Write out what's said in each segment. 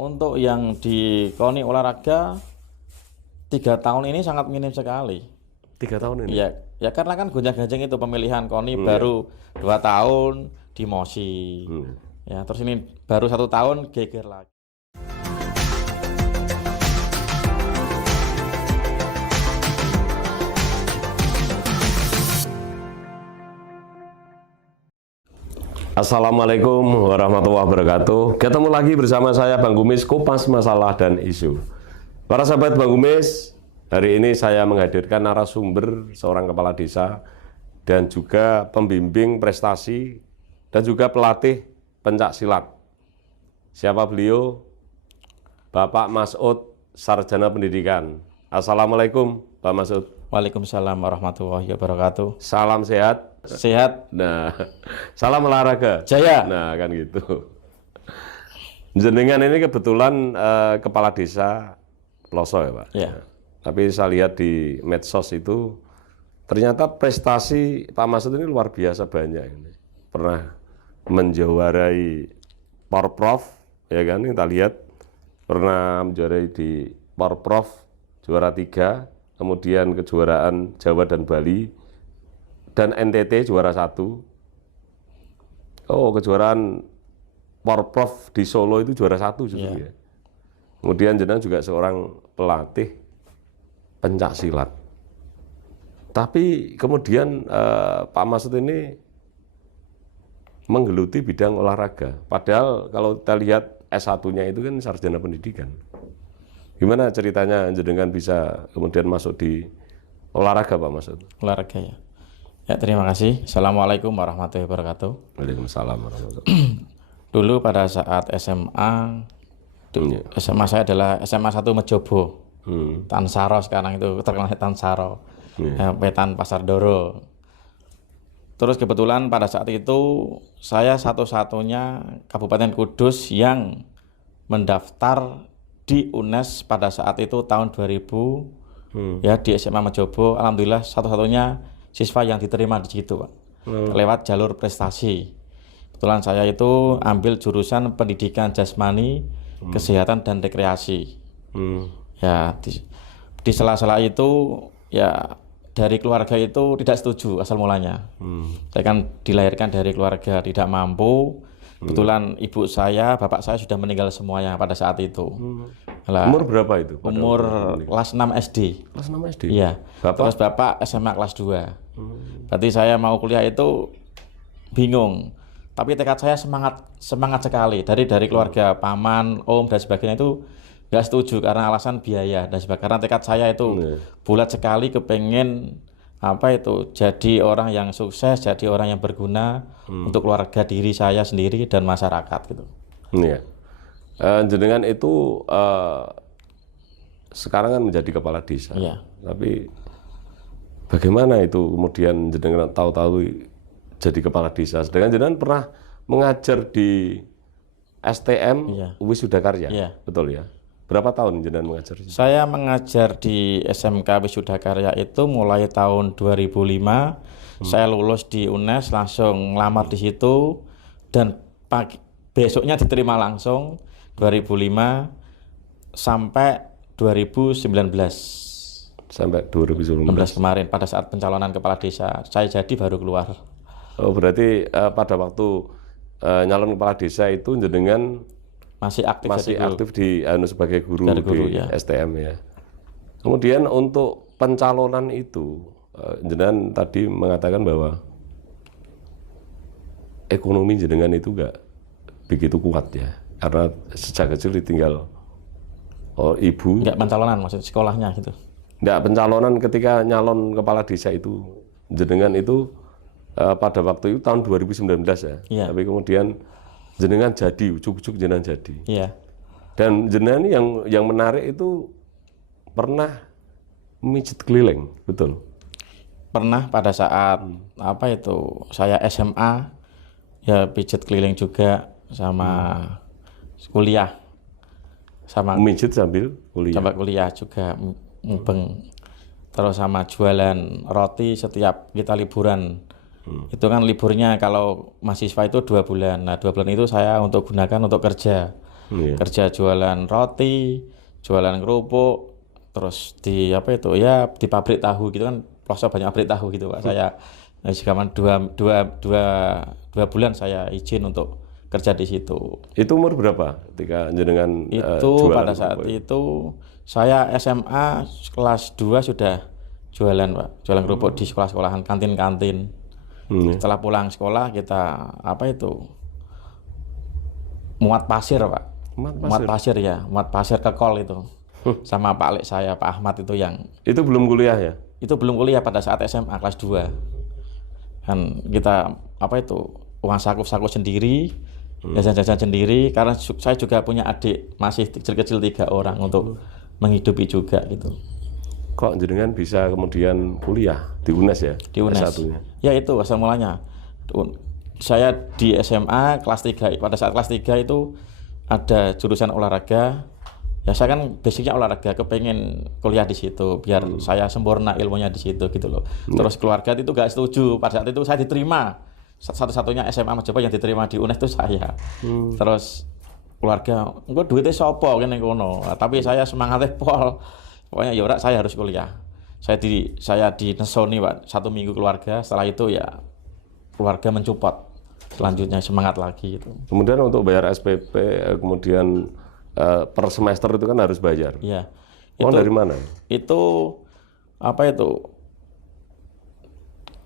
Untuk yang di KONI olahraga 3 tahun ini sangat minim sekali. 3 tahun ini? Ya karena kan gonjang-ganjing itu pemilihan KONI baru 2 tahun di MOSI. Ya terus ini baru 1 tahun geger lagi. Assalamualaikum warahmatullahi wabarakatuh. Ketemu lagi bersama saya Bang Gumis, kupas masalah dan isu. Para sahabat Bang Gumis, hari ini saya menghadirkan narasumber seorang kepala desa dan juga pembimbing prestasi dan juga pelatih pencak silat. Siapa beliau? Bapak Masud, Sarjana Pendidikan. Assalamualaikum Pak Masud. Waalaikumsalam warahmatullahi wabarakatuh. Salam sehat. Sehat. Nah, salam olahraga. Jaya. Nah, kan gitu. Jenengan ini kebetulan kepala desa Ploso ya Pak? Ya. Tapi saya lihat di medsos itu, ternyata prestasi Pak Masud ini luar biasa banyak. Ini. Pernah menjuarai Porprov, ya kan, kita lihat. Pernah menjuarai di Porprov, juara 3, kemudian kejuaraan Jawa dan Bali, dan NTT juara 1. Oh, kejuaraan Porprov di Solo itu juara 1 justru ya. Kemudian jenengan juga seorang pelatih pencak silat. Tapi kemudian Pak Masud ini menggeluti bidang olahraga. Padahal kalau kita lihat S1-nya itu kan sarjana pendidikan. Gimana ceritanya jenengan bisa kemudian masuk di olahraga Pak Masud? Olahraga ya. Ya, terima kasih. Assalamualaikum warahmatullahi wabarakatuh. Waalaikumsalam warahmatullahi wabarakatuh. Dulu pada saat SMA, SMA saya adalah SMA 1 Mejobo. Tansaro sekarang itu terkenal Tansaro. Wetan Pasar Doro. Terus kebetulan pada saat itu saya satu-satunya Kabupaten Kudus yang mendaftar di UNES pada saat itu tahun 2000 ya di SMA Mejobo. Alhamdulillah satu-satunya siswa yang diterima di situ Pak. Lewat jalur prestasi. Kebetulan saya itu ambil jurusan pendidikan jasmani, kesehatan dan rekreasi. Ya di sela-sela itu ya dari keluarga itu tidak setuju asal mulanya. Saya kan dilahirkan dari keluarga tidak mampu. Kebetulan ibu saya, bapak saya sudah meninggal semuanya pada saat itu. Umur berapa itu? Umur kelas 6 SD. Kelas 6 SD? Iya. Terus bapak SMA kelas 2. Berarti saya mau kuliah itu bingung. Tapi tekad saya semangat sekali. Dari keluarga paman, om dan sebagainya itu nggak setuju karena alasan biaya dan sebagainya. Karena tekad saya itu bulat sekali kepengen jadi orang yang sukses, jadi orang yang berguna untuk keluarga diri saya sendiri dan masyarakat gitu. Iya. Jenengan itu sekarang kan menjadi kepala desa. Iya. Tapi bagaimana itu kemudian jenengan tahu-tahu jadi kepala desa? Sedangkan jenengan pernah mengajar di STM Wisuda Karya, betul ya? Berapa tahun jenengan mengajar? Saya mengajar di SMK Wisuda Karya itu mulai tahun 2005. Saya lulus di UNES, langsung ngelamar di situ dan besoknya diterima langsung 2005 sampai 2019. Sampai 2019 kemarin pada saat pencalonan kepala desa. Saya jadi baru keluar. Oh, berarti pada waktu nyalon kepala desa itu jenengan masih aktif di sebagai guru di STM ya. Kemudian untuk pencalonan itu jenengan tadi mengatakan bahwa ekonomi jenengan itu enggak begitu kuat ya, karena sejak kecil ditinggal ibu. Enggak pencalonan, maksud sekolahnya gitu. Enggak pencalonan ketika nyalon kepala desa itu jenengan itu pada waktu itu tahun 2019 ya. Tapi kemudian jenengan jadi, ujuk-ujuk jenengan jadi. Iya. Dan jenengan ini yang menarik itu pernah mijit keliling, betul? Pernah pada saat saya SMA ya pijit keliling juga sama kuliah. Sama mijit sambil kuliah. Sambil kuliah juga mubeng. Terus sama jualan roti setiap kita liburan. Itu kan liburnya kalau mahasiswa itu 2 bulan. Nah 2 bulan itu saya untuk gunakan untuk kerja. Kerja jualan roti, jualan kerupuk, terus di apa itu ya di pabrik tahu gitu kan, Ploso banyak pabrik tahu gitu Pak. Saya sekarang dua bulan saya izin untuk kerja di situ. Itu umur berapa ketika jenengan Itu jualan pada saat kerupuk? itu saya SMA kelas 2 sudah jualan Pak, jualan kerupuk di sekolah-sekolahan, kantin-kantin. Setelah pulang sekolah kita apa itu muat pasir Pak, muat pasir ya, muat pasir ke kol itu, sama Pak Lek saya Pak Ahmad itu yang Itu belum kuliah ya? itu belum kuliah pada saat SMA kelas 2 kan kita apa itu uang saku sendiri, jajan-jajan sendiri karena saya juga punya adik masih kecil-kecil 3 orang untuk menghidupi juga gitu. Kok jenengan bisa kemudian kuliah di UNES ya? Di UNES. S1-nya? Ya itu asal mulanya. Saya di SMA kelas 3, pada saat kelas 3 itu ada jurusan olahraga. Ya saya kan basicnya olahraga, kepengen kuliah di situ biar saya sempurna ilmunya di situ gitu loh. Terus keluarga itu gak setuju. Pada saat itu saya diterima. Satu-satunya SMA Mojokerto yang diterima di UNES itu saya. Terus keluarga, engko duitnya sopo kene kono. Tapi saya semangatnya pol. Pokoknya ya saya harus kuliah. Saya di nesoni Pak 1 minggu keluarga, setelah itu ya keluarga mensupport. Selanjutnya semangat lagi itu. Kemudian untuk bayar SPP, kemudian per semester itu kan harus bayar. Iya. Uang dari mana? Itu apa itu?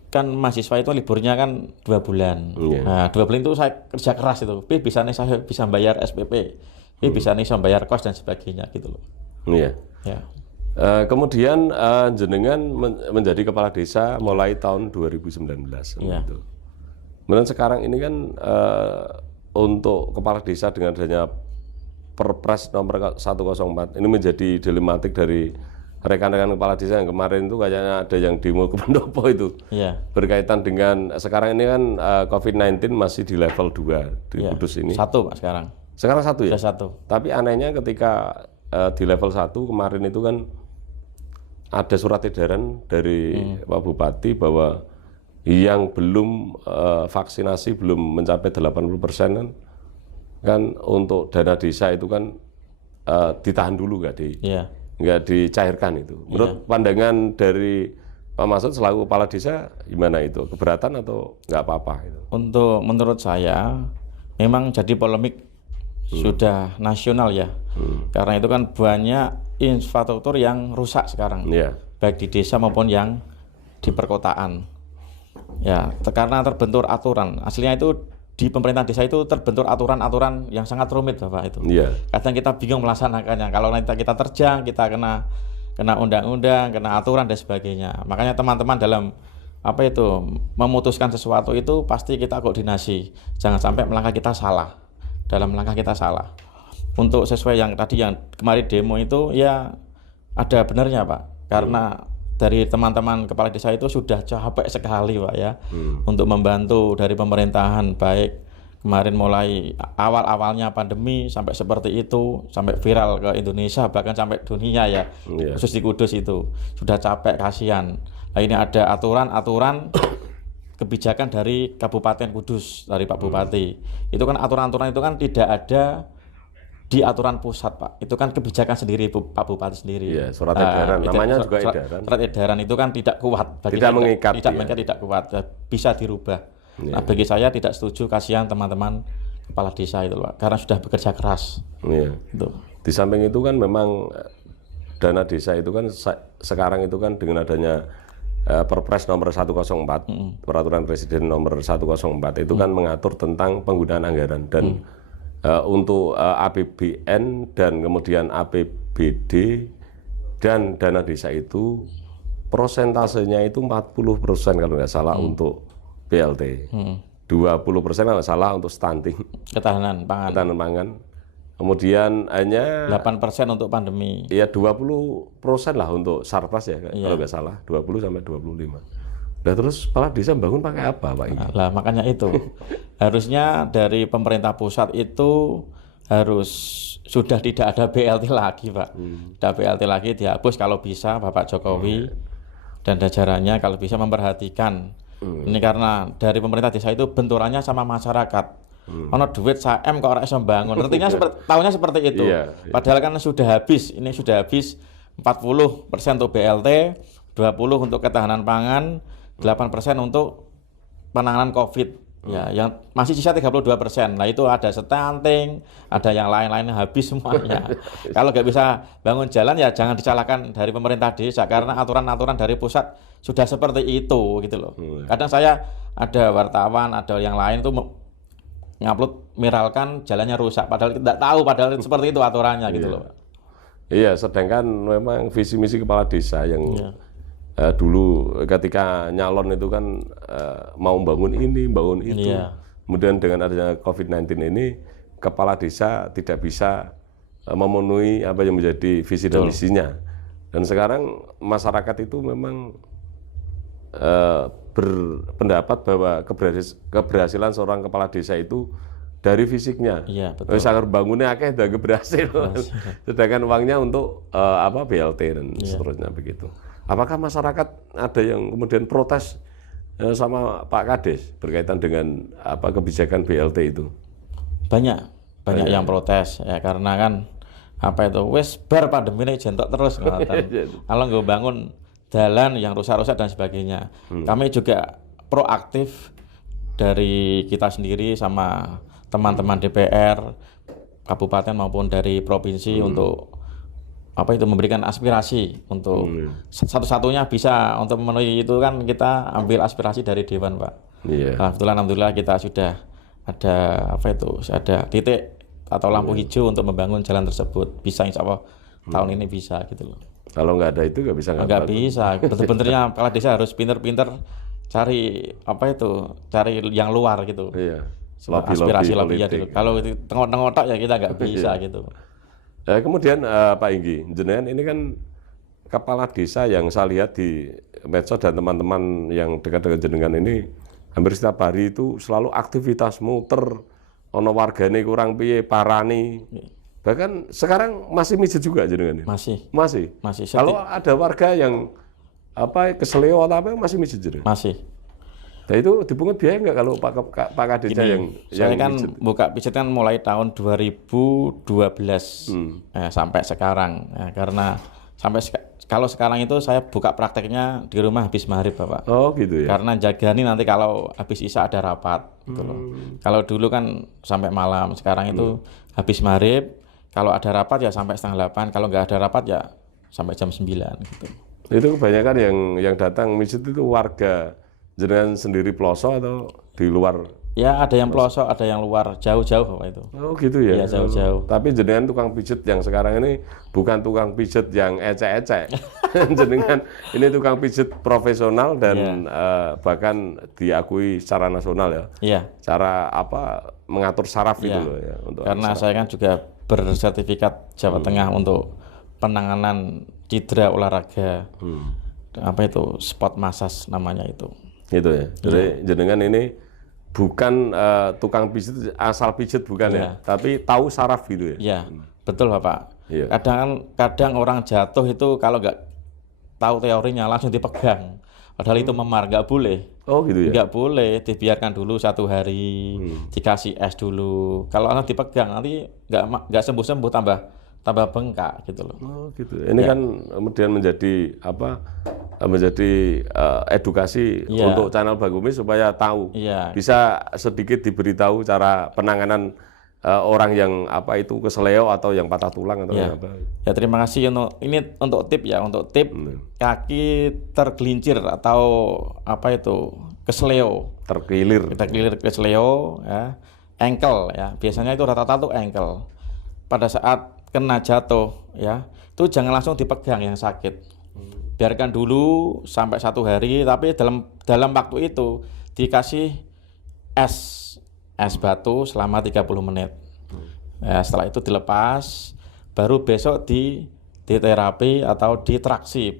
Kan mahasiswa itu liburnya kan 2 bulan. Nah, 2 bulan itu saya kerja keras itu. Bisa nih saya bisa bayar SPP. Bisa nih saya bayar kos dan sebagainya gitu loh. Iya. Ya. Kemudian jenengan menjadi kepala desa mulai tahun 2019. Iya. Gitu. Kemudian sekarang ini kan untuk kepala desa dengan adanya Perpres nomor 104 ini menjadi dilematik dari rekan-rekan kepala desa yang kemarin itu kayaknya ada yang demo ke Pendopo itu. Iya. Berkaitan dengan sekarang ini kan COVID-19 masih di level 2 di Kudus ini. 1 Pak sekarang. Sekarang 1 ya? Sudah 1. Tapi anehnya ketika di level 1 kemarin itu kan ada surat edaran dari Pak Bupati bahwa yang belum vaksinasi belum mencapai 80% kan untuk dana desa itu kan ditahan dulu nggak dicairkan itu. Menurut pandangan dari Pak Masud selaku kepala desa gimana itu? Keberatan atau nggak apa-apa itu? Menurut saya memang jadi polemik sudah nasional ya. Karena itu kan banyak infrastruktur yang rusak sekarang. Baik di desa maupun yang di perkotaan. Ya, karena terbentur aturan. Aslinya itu di pemerintah desa itu terbentur aturan-aturan yang sangat rumit Bapak itu. Kadang kita bingung melaksanakannya. Kalau kita terjang, kita kena undang-undang, kena aturan dan sebagainya. Makanya teman-teman dalam apa itu memutuskan sesuatu itu pasti kita koordinasi. Jangan sampai langkah kita salah. Dalam langkah kita salah. Untuk sesuai yang tadi yang kemarin demo itu ya ada benarnya Pak. Karena dari teman-teman kepala desa itu sudah capek sekali Pak ya untuk membantu dari pemerintahan, baik kemarin mulai awal-awalnya pandemi sampai seperti itu, sampai viral ke Indonesia bahkan sampai dunia ya, khusus di Kudus itu sudah capek, kasihan. Nah ini ada aturan-aturan kebijakan dari Kabupaten Kudus, dari Pak Bupati. Itu kan aturan-aturan itu kan tidak ada di aturan pusat Pak, itu kan kebijakan sendiri Pak Bupati sendiri. Iya, surat edaran, namanya juga edaran. Surat edaran itu kan tidak kuat, tidak mengikat, tidak kuat, bisa dirubah. Nah bagi saya tidak setuju, kasihan teman-teman kepala desa itu Pak, karena sudah bekerja keras. Gitu. Di samping itu kan memang dana desa itu kan sekarang itu kan dengan adanya Perpres nomor 104, Peraturan Presiden nomor 104 itu kan mengatur tentang penggunaan anggaran dan untuk APBN dan kemudian APBD dan dana desa itu prosentasenya itu 40% kalau nggak salah untuk BLT, 20% kalau nggak salah untuk stunting, ketahanan pangan. Kemudian hanya 8% untuk pandemi. Ya 20% lah untuk Sarpras ya kalau nggak salah, 20 sampai 25. Nah terus kepala desa bangun pakai apa Pak? Lah makanya itu harusnya dari pemerintah pusat itu harus sudah tidak ada BLT lagi Pak. Tidak BLT lagi, dihapus kalau bisa Bapak Jokowi dan jajarannya kalau bisa memperhatikan. Ini karena dari pemerintah desa itu benturannya sama masyarakat. Ono duit 1 M kok ora iso bangun. Artinya tahunya seperti itu. Padahal kan sudah habis. Ini sudah habis 40% untuk BLT, 20 untuk ketahanan pangan, 8% untuk penanganan COVID. Ya, yang masih sisa 32%. Nah, itu ada stunting, ada yang lain-lain habis semuanya. Kalau nggak bisa bangun jalan ya jangan disalahkan dari pemerintah desa karena aturan-aturan dari pusat sudah seperti itu gitu loh. Kadang saya ada wartawan, ada yang lain tuh ngupload viralkan jalannya rusak padahal tidak tahu padahal seperti itu aturannya gitu loh. Iya, sedangkan memang visi misi kepala desa yang dulu ketika nyalon itu kan mau bangun ini, bangun itu. Kemudian dengan adanya COVID-19 ini, kepala desa tidak bisa memenuhi apa yang menjadi visi dan misinya. Dan sekarang masyarakat itu memang berpendapat bahwa keberhasilan seorang kepala desa itu dari fisiknya. Iya, betul. Misalkan bangunnya akeh udah berhasil. Sedangkan uangnya untuk BLT dan seterusnya begitu. Apakah masyarakat ada yang kemudian protes sama Pak Kades berkaitan dengan kebijakan BLT itu? Banyak yang protes ya karena kan wes bar pandemi ini jentok terus kalau nggak bangun jalan yang rusak-rusak dan sebagainya. Kami juga proaktif dari kita sendiri sama teman-teman DPR kabupaten maupun dari provinsi untuk memberikan aspirasi untuk satu-satunya bisa untuk memenuhi itu kan kita ambil aspirasi dari Dewan, Pak. Alhamdulillah kita sudah ada ada titik atau lampu hijau untuk membangun jalan tersebut. Bisa insya Allah tahun ini bisa gitu loh. Kalau nggak ada itu nggak bisa. Nggak bisa. Bener-benernya kepala desa harus pinter-pinter cari cari yang luar gitu. Aspirasi lobby ya dulu. Kalau itu tengok-tengok ya kita nggak bisa gitu. Kemudian Pak Inggi, jenengan ini kan kepala desa yang saya lihat di medsos dan teman-teman yang dekat dengan jenengan ini hampir setiap hari itu selalu aktivitas muter, ono wargane kurang piye, parani. Bahkan sekarang masih mijet juga jenengan ini? Masih. Kalau ada warga yang keseleo atau masih mijet jenengan? Masih. Nah itu dipungut biaya nggak kalau Pak Kadesnya yang kan pijet? Buka pijet kan mulai tahun 2012 sampai sekarang karena kalau sekarang itu saya buka prakteknya di rumah habis maghrib Bapak. Oh gitu ya. Karena jagani nanti kalau habis isya ada rapat gitu loh. Kalau dulu kan sampai malam, sekarang itu habis maghrib kalau ada rapat ya sampai 7:30, kalau nggak ada rapat ya sampai jam 9 gitu. Itu kebanyakan yang datang mijet itu warga jenengan sendiri pelosok atau di luar? Ya ada yang pelosok, ada yang luar, jauh-jauh Bapak itu. Oh gitu ya? Iya jauh-jauh. Tapi jenengan tukang pijet yang sekarang ini bukan tukang pijet yang ecek-ecek. Jenengan ini tukang pijet profesional dan bahkan diakui secara nasional ya. Iya. Cara mengatur saraf itu loh ya. Karena saya kan juga bersertifikat Jawa Tengah untuk penanganan cedera olahraga. Sport massage namanya itu. Gitu ya. Jadi jenengan ini bukan tukang pijet asal pijet bukan ya, tapi tahu saraf gitu ya. Iya, betul Bapak. Kadang orang jatuh itu kalau nggak tahu teorinya langsung dipegang. Padahal itu memar, nggak boleh. Oh gitu ya. Nggak boleh, dibiarkan dulu 1 hari, dikasih es dulu. Kalau langsung dipegang nanti nggak sembuh-sembuh tambah bengkak gitu loh. Oh gitu. Ini kan kemudian menjadi menjadi edukasi untuk channel Bang Gumis supaya tahu. Bisa sedikit diberitahu cara penanganan orang yang keseleo atau yang patah tulang atau yang apa. Ya terima kasih untuk tip ya, untuk tip kaki tergelincir atau keseleo. Terkilir keseleo ya. Ankle ya. Biasanya itu rata-rata tuh ankle. Pada saat kena jatuh ya, itu jangan langsung dipegang yang sakit. Biarkan dulu sampai 1 hari, tapi dalam waktu itu dikasih es batu selama 30 menit. Ya, setelah itu dilepas, baru besok di terapi atau ditraksi.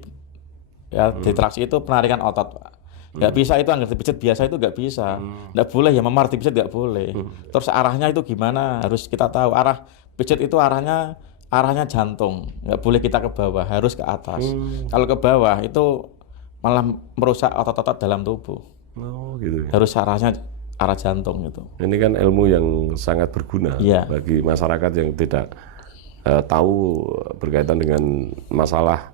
Ya, ditraksi itu penarikan otot. Nggak bisa itu anggar dipijet biasa itu nggak bisa. Nggak boleh ya memar dipijet nggak boleh. Terus arahnya itu gimana? Harus kita tahu arah pijet itu arahnya jantung, nggak boleh kita ke bawah, harus ke atas. Kalau ke bawah itu malah merusak otot-otot dalam tubuh. Oh gitu ya. Harus arahnya arah jantung itu. Ini kan ilmu yang sangat berguna Iya. bagi masyarakat yang tidak tahu berkaitan dengan masalah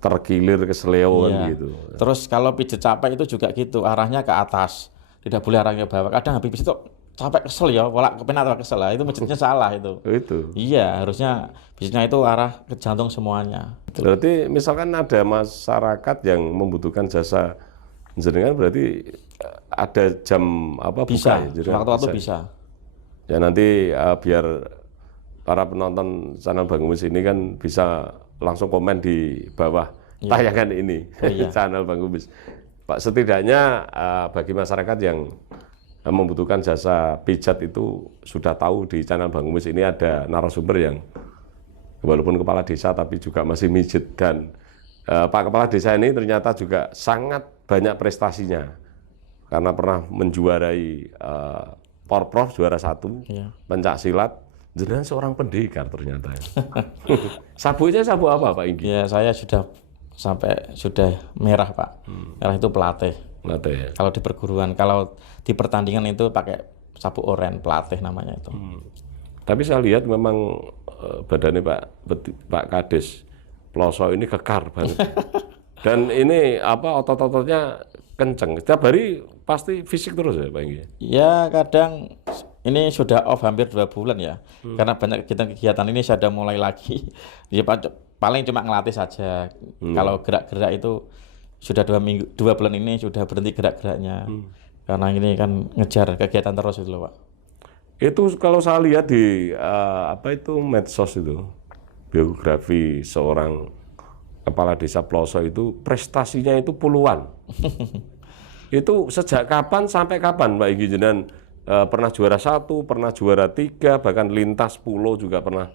terkilir keseleo Iya. gitu. Terus kalau pijet capek itu juga gitu, arahnya ke atas, tidak boleh arahnya ke bawah. Kadang habis itu capek kesel ya, pola kepenat atau kesel lah, itu pijetnya salah itu. Itu. Iya, harusnya pijetnya itu arah ke jantung semuanya. Berarti misalkan ada masyarakat yang membutuhkan jasa jenengan, berarti ada jam apa Bisa, buka ya? Jenengan waktu-waktu bisa. Ya nanti biar para penonton channel Bang Gumis ini kan bisa langsung komen di bawah tayangan ini, channel Bang Gumis. Pak, setidaknya bagi masyarakat yang membutuhkan jasa pijat itu sudah tahu di channel Bang Gumis ini ada narasumber yang walaupun kepala desa tapi juga masih mijet, dan Pak Kepala Desa ini ternyata juga sangat banyak prestasinya karena pernah menjuarai Porprov juara 1, pencak silat, jenengan seorang pendekar ternyata. Sabunya sabu apa Pak Inggi? Ya, saya sudah merah Pak. Merah itu pelatih. Pelatih ya. Kalau di perguruan, kalau di pertandingan itu pakai sabu oren, pelatih namanya itu. Tapi saya lihat memang badannya Pak Kades Ploso ini kekar banget. Dan ini apa otot-ototnya kenceng. Setiap hari pasti fisik terus ya Pak Inggi? Ya kadang ini sudah off hampir 2 bulan ya. Karena banyak kegiatan ini saya sudah mulai lagi. Ya, paling cuma ngelatih saja. Kalau gerak-gerak itu sudah 2 bulan ini sudah berhenti gerak-geraknya. Karena ini kan ngejar kegiatan terus itu loh Pak. Itu kalau saya lihat di apa itu medsos itu, biografi seorang kepala desa Ploso itu prestasinya itu puluhan. Itu sejak kapan sampai kapan Pak Inggi jenengan pernah juara 1, pernah juara 3, bahkan lintas pulau juga pernah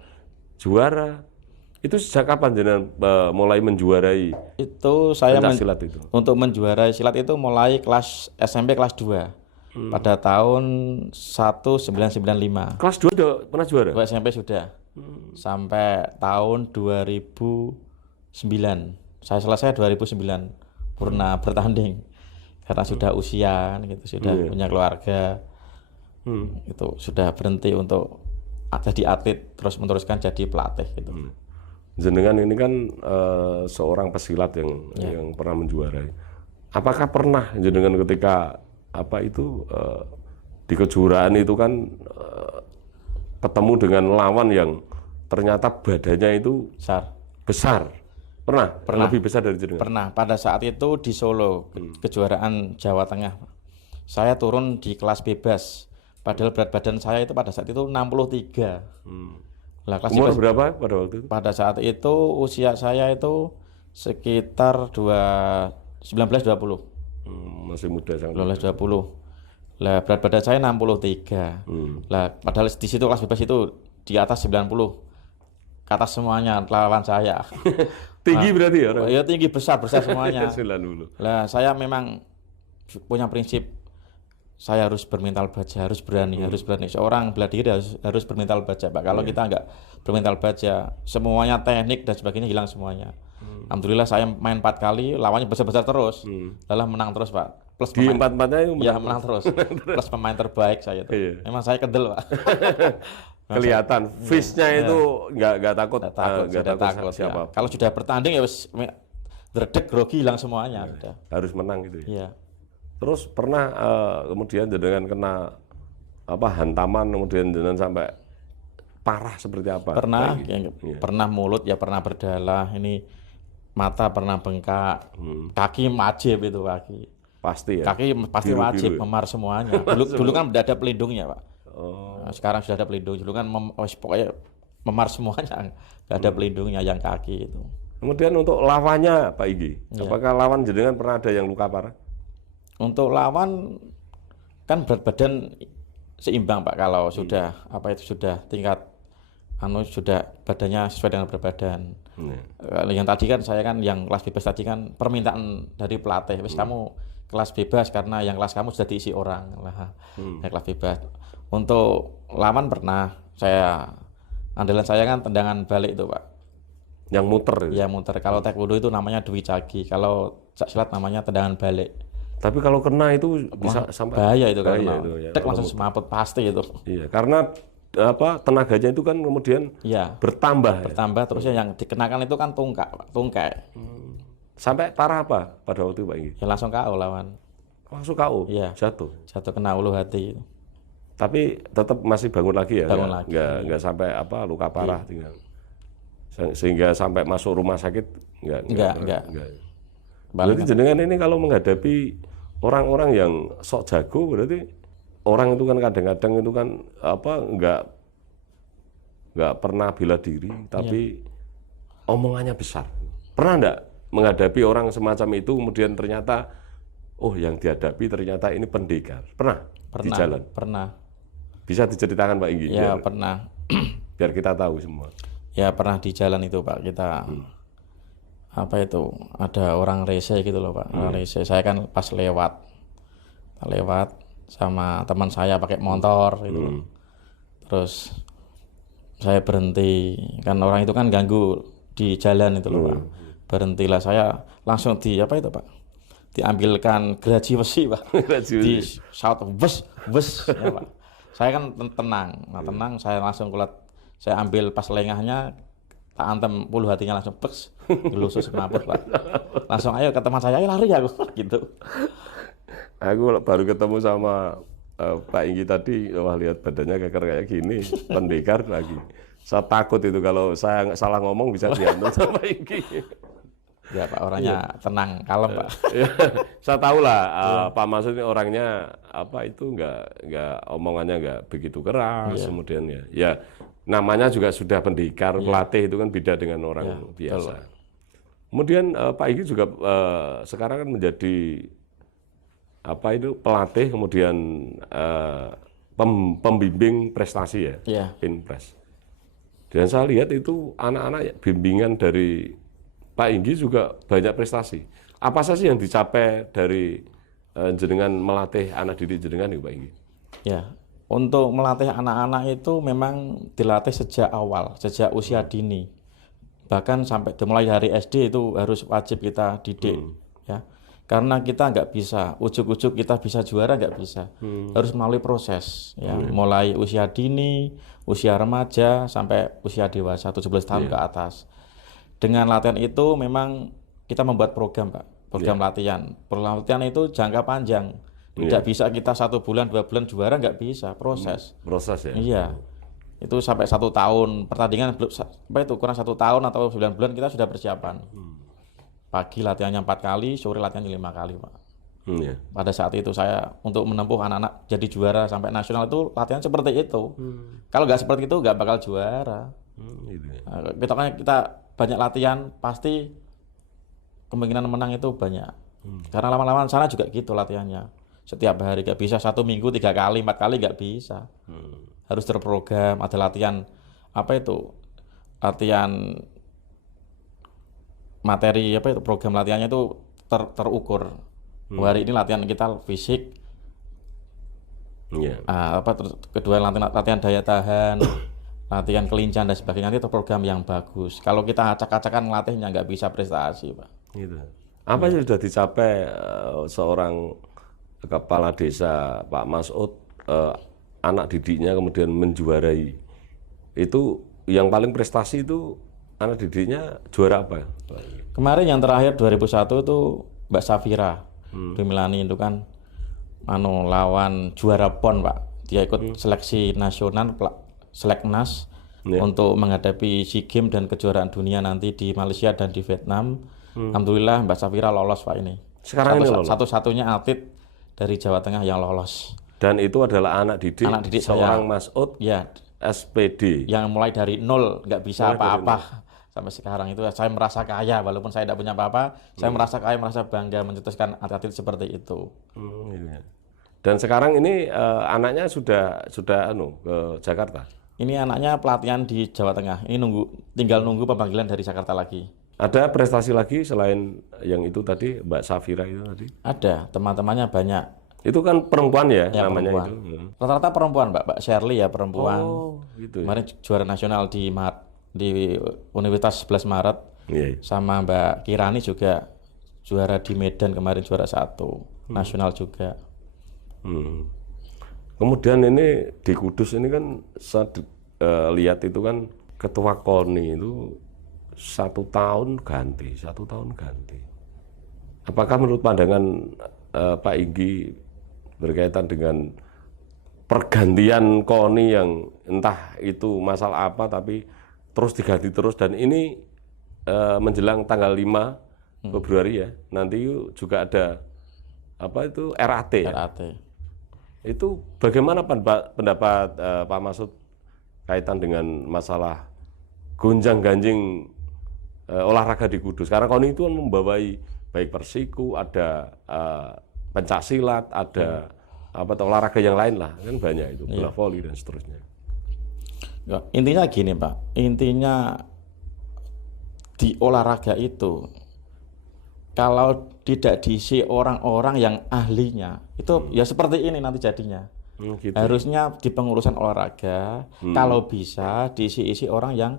juara. Itu sejak kapan jenengan mulai menjuarai Itu saya silat itu? Untuk menjuarai silat itu mulai kelas SMP kelas 2. Pada tahun 1995. Kelas 2 udah pernah juara? SMP sudah. Sampai tahun 2009. Saya selesai 2009 purna bertanding. Karena sudah usia gitu, sudah punya keluarga. Itu sudah berhenti untuk jadi atlet, terus meneruskan jadi pelatih gitu. Jenengan ini kan seorang pesilat yang pernah menjuarai. Apakah pernah jenengan ketika apa itu di kejuaraan itu kan ketemu dengan lawan yang ternyata badannya itu besar. Pernah? Lebih besar dari jenengan? Pernah. Pada saat itu di Solo, kejuaraan Jawa Tengah. Saya turun di kelas bebas. Padahal berat badan saya itu pada saat itu 63. Lah, kelas umur bebas, berapa pada waktu itu? pada saat itu usia saya itu sekitar 19-20. Masih muda sangat. 19-20. Lah berat badan saya 63. Lah padahal di situ kelas bebas itu di atas 90. Ke atas semuanya lawan saya. Tinggi berarti ya? Ya tinggi, besar semuanya. 90. Lah saya memang punya prinsip, saya harus bermental baja, harus berani. Seorang bela diri harus bermental baja, Pak. Kalau kita nggak bermental baja, semuanya teknik dan sebagainya hilang semuanya. Alhamdulillah saya main 4 kali, lawannya besar-besar terus. Lalu menang terus, Pak. Plus Di 4-4-nya menang terus. Plus pemain terbaik saya itu. Memang saya kedel, Pak. Kelihatan fish-nya itu nggak takut. Nggak takut siapa. Kalau sudah bertanding ya wis dredeg, grogi, hilang semuanya. Harus menang gitu ya. Iya. Terus pernah kemudian jenengan kena apa hantaman, kemudian jenengan sampai parah seperti apa? Pernah, pernah mulut ya pernah berdarah, ini mata pernah bengkak, kaki wajib itu kaki. Pasti ya. Kaki pasti wajib memar semuanya. Dulu kan udah ada pelindungnya, Pak. Nah, sekarang sudah ada pelindung. Dulu kan pokoknya memar semuanya, nggak ada pelindungnya yang kaki itu. Kemudian untuk lawannya Pak Inggi, apakah lawan jenengan pernah ada yang luka parah? Untuk lawan kan berat badan seimbang Pak, kalau sudah sudah tingkat sudah badannya sesuai dengan berat badan. Yang tadi kan saya kan yang kelas bebas tadi kan permintaan dari pelatih, wis kamu kelas bebas karena yang kelas kamu sudah diisi orang lah. Kelas bebas. Untuk lawan pernah andalan saya kan tendangan balik itu Pak. Yang muter itu? Ya muter. Kalau taekwondo itu namanya dwi cagi, kalau silat namanya tendangan balik. Tapi kalau kena itu bisa sampai bahaya itu kan. bahaya itu ya. Tek langsung semaput pasti itu. Iya, karena tenaganya itu kan kemudian Iya. bertambah. Bertambah terusnya yang dikenakan itu kan tungkak, Pak. Tungkai. Sampai parah apa pada waktu itu Pak Inggi? Ya langsung KO lawan. Langsung KO, Iya. jatuh. Jatuh kena ulu hati. Tapi tetap masih bangun lagi ya, Bangun lagi. nggak sampai luka parah tinggal. Sehingga sampai masuk rumah sakit Enggak. Berarti jenengan ini kalau menghadapi orang-orang yang sok jago, berarti orang itu kan kadang-kadang itu kan nggak pernah bela diri, tapi omongannya besar. Pernah enggak menghadapi orang semacam itu kemudian ternyata yang dihadapi ternyata ini pendekar? Pernah di jalan? Pernah. Bisa diceritakan Pak Inggi? Ya pernah. Biar kita tahu semua. Ya pernah di jalan itu Pak, kita ada orang rese gitu loh Pak. Orang rese. Saya kan pas lewat sama teman saya pakai motor gitu. Terus saya berhenti, kan orang itu kan ganggu di jalan itu loh Pak. Berhentilah saya langsung Pak? Diambilkan geraji besi Pak. Di shout bus ya Pak. Saya kan tenang. Tenang saya langsung saya ambil pas lengahnya, tak antem puluh hatinya langsung beks, gelusus semaput Pak. Langsung ayo ke teman saya, ayo lari aku gitu. Aku baru ketemu sama Pak Inggi tadi, wah lihat badannya keker kayak gini, pendekar lagi. Saya takut itu kalau saya salah ngomong bisa dihantam sama Pak Inggi. Ya Pak, orangnya tenang, kalem Pak. Saya tahu lah Pak Masud ini orangnya nggak omongannya nggak begitu keras, kemudian ya namanya juga sudah pendekar, pelatih itu kan beda dengan orang biasa. Betul. Kemudian Pak Inggi juga sekarang kan menjadi pelatih, kemudian pembimbing prestasi ya, Pinpres. Dan saya lihat itu anak-anak bimbingan dari Pak Inggi juga banyak prestasi. Apa saja yang dicapai dari jenengan melatih anak didik jenengan nih Pak Inggi? Ya, untuk melatih anak-anak itu memang dilatih sejak awal, sejak usia dini. Bahkan sampai mulai dari SD itu harus wajib kita didik, ya. Karena kita nggak bisa, ujuk-ujuk kita bisa juara nggak bisa. Harus melalui proses, ya. Mulai usia dini, usia remaja, sampai usia dewasa, 17 tahun ke atas. Dengan latihan itu memang kita membuat program Pak, program latihan. Program latihan itu jangka panjang. Tidak bisa kita 1 bulan, 2 bulan juara, nggak bisa, proses. Proses ya? Iya. Itu sampai 1 tahun, pertandingan kurang 1 tahun atau 9 bulan kita sudah persiapan. Pagi latihannya 4 kali, sore latihannya 5 kali Pak. Pada saat itu saya untuk menempuh anak-anak jadi juara sampai nasional itu latihan seperti itu. Kalau nggak seperti itu nggak bakal juara. Kita banyak latihan pasti kemungkinan menang itu banyak. Karena lawan-lawan sana juga gitu latihannya. Setiap hari nggak bisa 1 minggu 3 kali, 4 kali nggak bisa. Harus terprogram, ada latihan latihan materi program latihannya itu terukur. Hari ini latihan kita fisik. Kedua latihan daya tahan. Latihan kelincahan dan sebagainya, itu program yang bagus. Kalau kita acak-acakan ngelatihnya nggak bisa prestasi Pak. Gitu. Apa yang sudah dicapai seorang kepala desa Pak Masud, anak didiknya kemudian menjuarai? Itu yang paling prestasi itu anak didiknya juara apa? Kemarin yang terakhir 2001 itu Mbak Safira Bimilani itu kan lawan juara PON Pak. Dia ikut seleksi nasional Seleknas untuk menghadapi SEA Games dan kejuaraan dunia nanti di Malaysia dan di Vietnam. Alhamdulillah Mbak Safira lolos Pak ini. Sekarang ini lolos? Satu-satunya atlet dari Jawa Tengah yang lolos. Dan itu adalah anak didik seorang Masud SPD. Yang mulai dari nol, nggak bisa apa-apa. Sampai sekarang itu saya merasa kaya, walaupun saya tidak punya apa-apa, saya merasa kaya, merasa bangga mencetuskan atlet seperti itu. Dan sekarang ini anaknya sudah ke Jakarta? Ini anaknya pelatihan di Jawa Tengah. Ini tinggal nunggu pemanggilan dari Jakarta lagi. Ada prestasi lagi selain yang itu tadi, Mbak Safira itu tadi? Ada, teman-temannya banyak. Itu kan perempuan ya namanya perempuan. Itu? Rata-rata perempuan Mbak Shirley ya perempuan. Gitu ya. Kemarin juara nasional di Universitas 11 Maret. Sama Mbak Kirani juga juara di Medan kemarin juara 1. nasional juga. Kemudian ini di Kudus ini kan saya lihat itu kan ketua KONI itu 1 tahun ganti. Apakah menurut pandangan Pak Inggi berkaitan dengan pergantian KONI yang entah itu masalah apa tapi terus diganti terus, dan ini menjelang tanggal 5 Februari ya, nanti juga ada apa itu RAT ya? RAT. Itu bagaimana pendapat Pak Masud kaitan dengan masalah gonjang-ganjing olahraga di Kudus? Karena KONI itu kan membawai baik persiku, ada pencaksilat, ada olahraga yang lain lah, kan banyak itu, bola voli dan seterusnya. Ya, intinya gini Pak, intinya di olahraga itu kalau tidak diisi orang-orang yang ahlinya, itu ya seperti ini nanti jadinya. Gitu. Harusnya di pengurusan olahraga, kalau bisa diisi-isi orang yang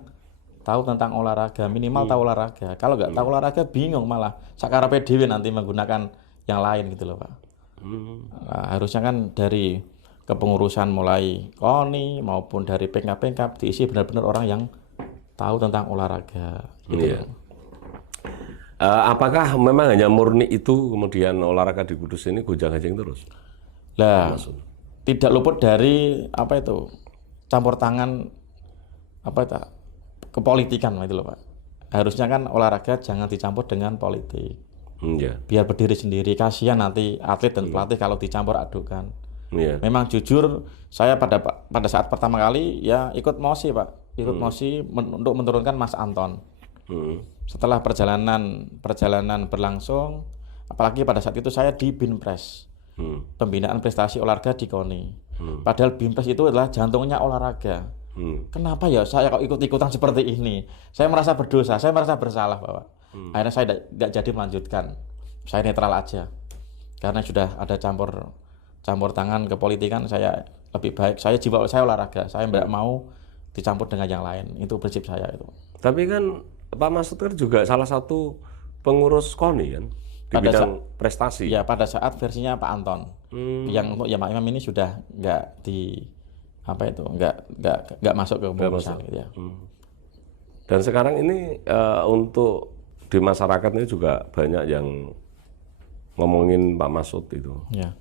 tahu tentang olahraga, minimal tahu olahraga. Kalau nggak tahu olahraga bingung malah sakarepe dhewe nanti menggunakan yang lain gitu loh Pak. Nah, harusnya kan dari kepengurusan mulai KONI maupun dari pengkap diisi benar-benar orang yang tahu tentang olahraga gitu. Apakah memang hanya murni itu kemudian olahraga di Kudus ini gonjang-ganjing terus? Lah, tidak luput dari apa itu campur tangan apa itu kepolitikan itu loh Pak. Harusnya kan olahraga jangan dicampur dengan politik. Biar berdiri sendiri, kasihan nanti atlet dan pelatih kalau dicampur adukan. Memang jujur saya pada saat pertama kali ya ikut MOSI Pak, MOSI untuk menurunkan Mas Anton. Setelah perjalanan berlangsung, apalagi pada saat itu saya di Binpres, pembinaan prestasi olahraga di KONI. Padahal Binpres itu adalah jantungnya olahraga. Kenapa ya saya kok ikut-ikutan seperti ini? Saya merasa berdosa, saya merasa bersalah Bapak. Akhirnya saya tidak jadi melanjutkan, saya netral aja. Karena sudah ada campur tangan kepolitikan, saya lebih baik, saya jiwa saya olahraga, saya tidak mau dicampur dengan yang lain. Itu prinsip saya itu. Tapi kan Pak Masud kan juga salah satu pengurus KONI kan di bidang prestasi. Ya pada saat versinya Pak Anton. Yang untuk Pak Imam ini sudah nggak masuk ke pengurusan gitu ya. Dan sekarang ini untuk di masyarakat ini juga banyak yang ngomongin Pak Masud itu. Ya.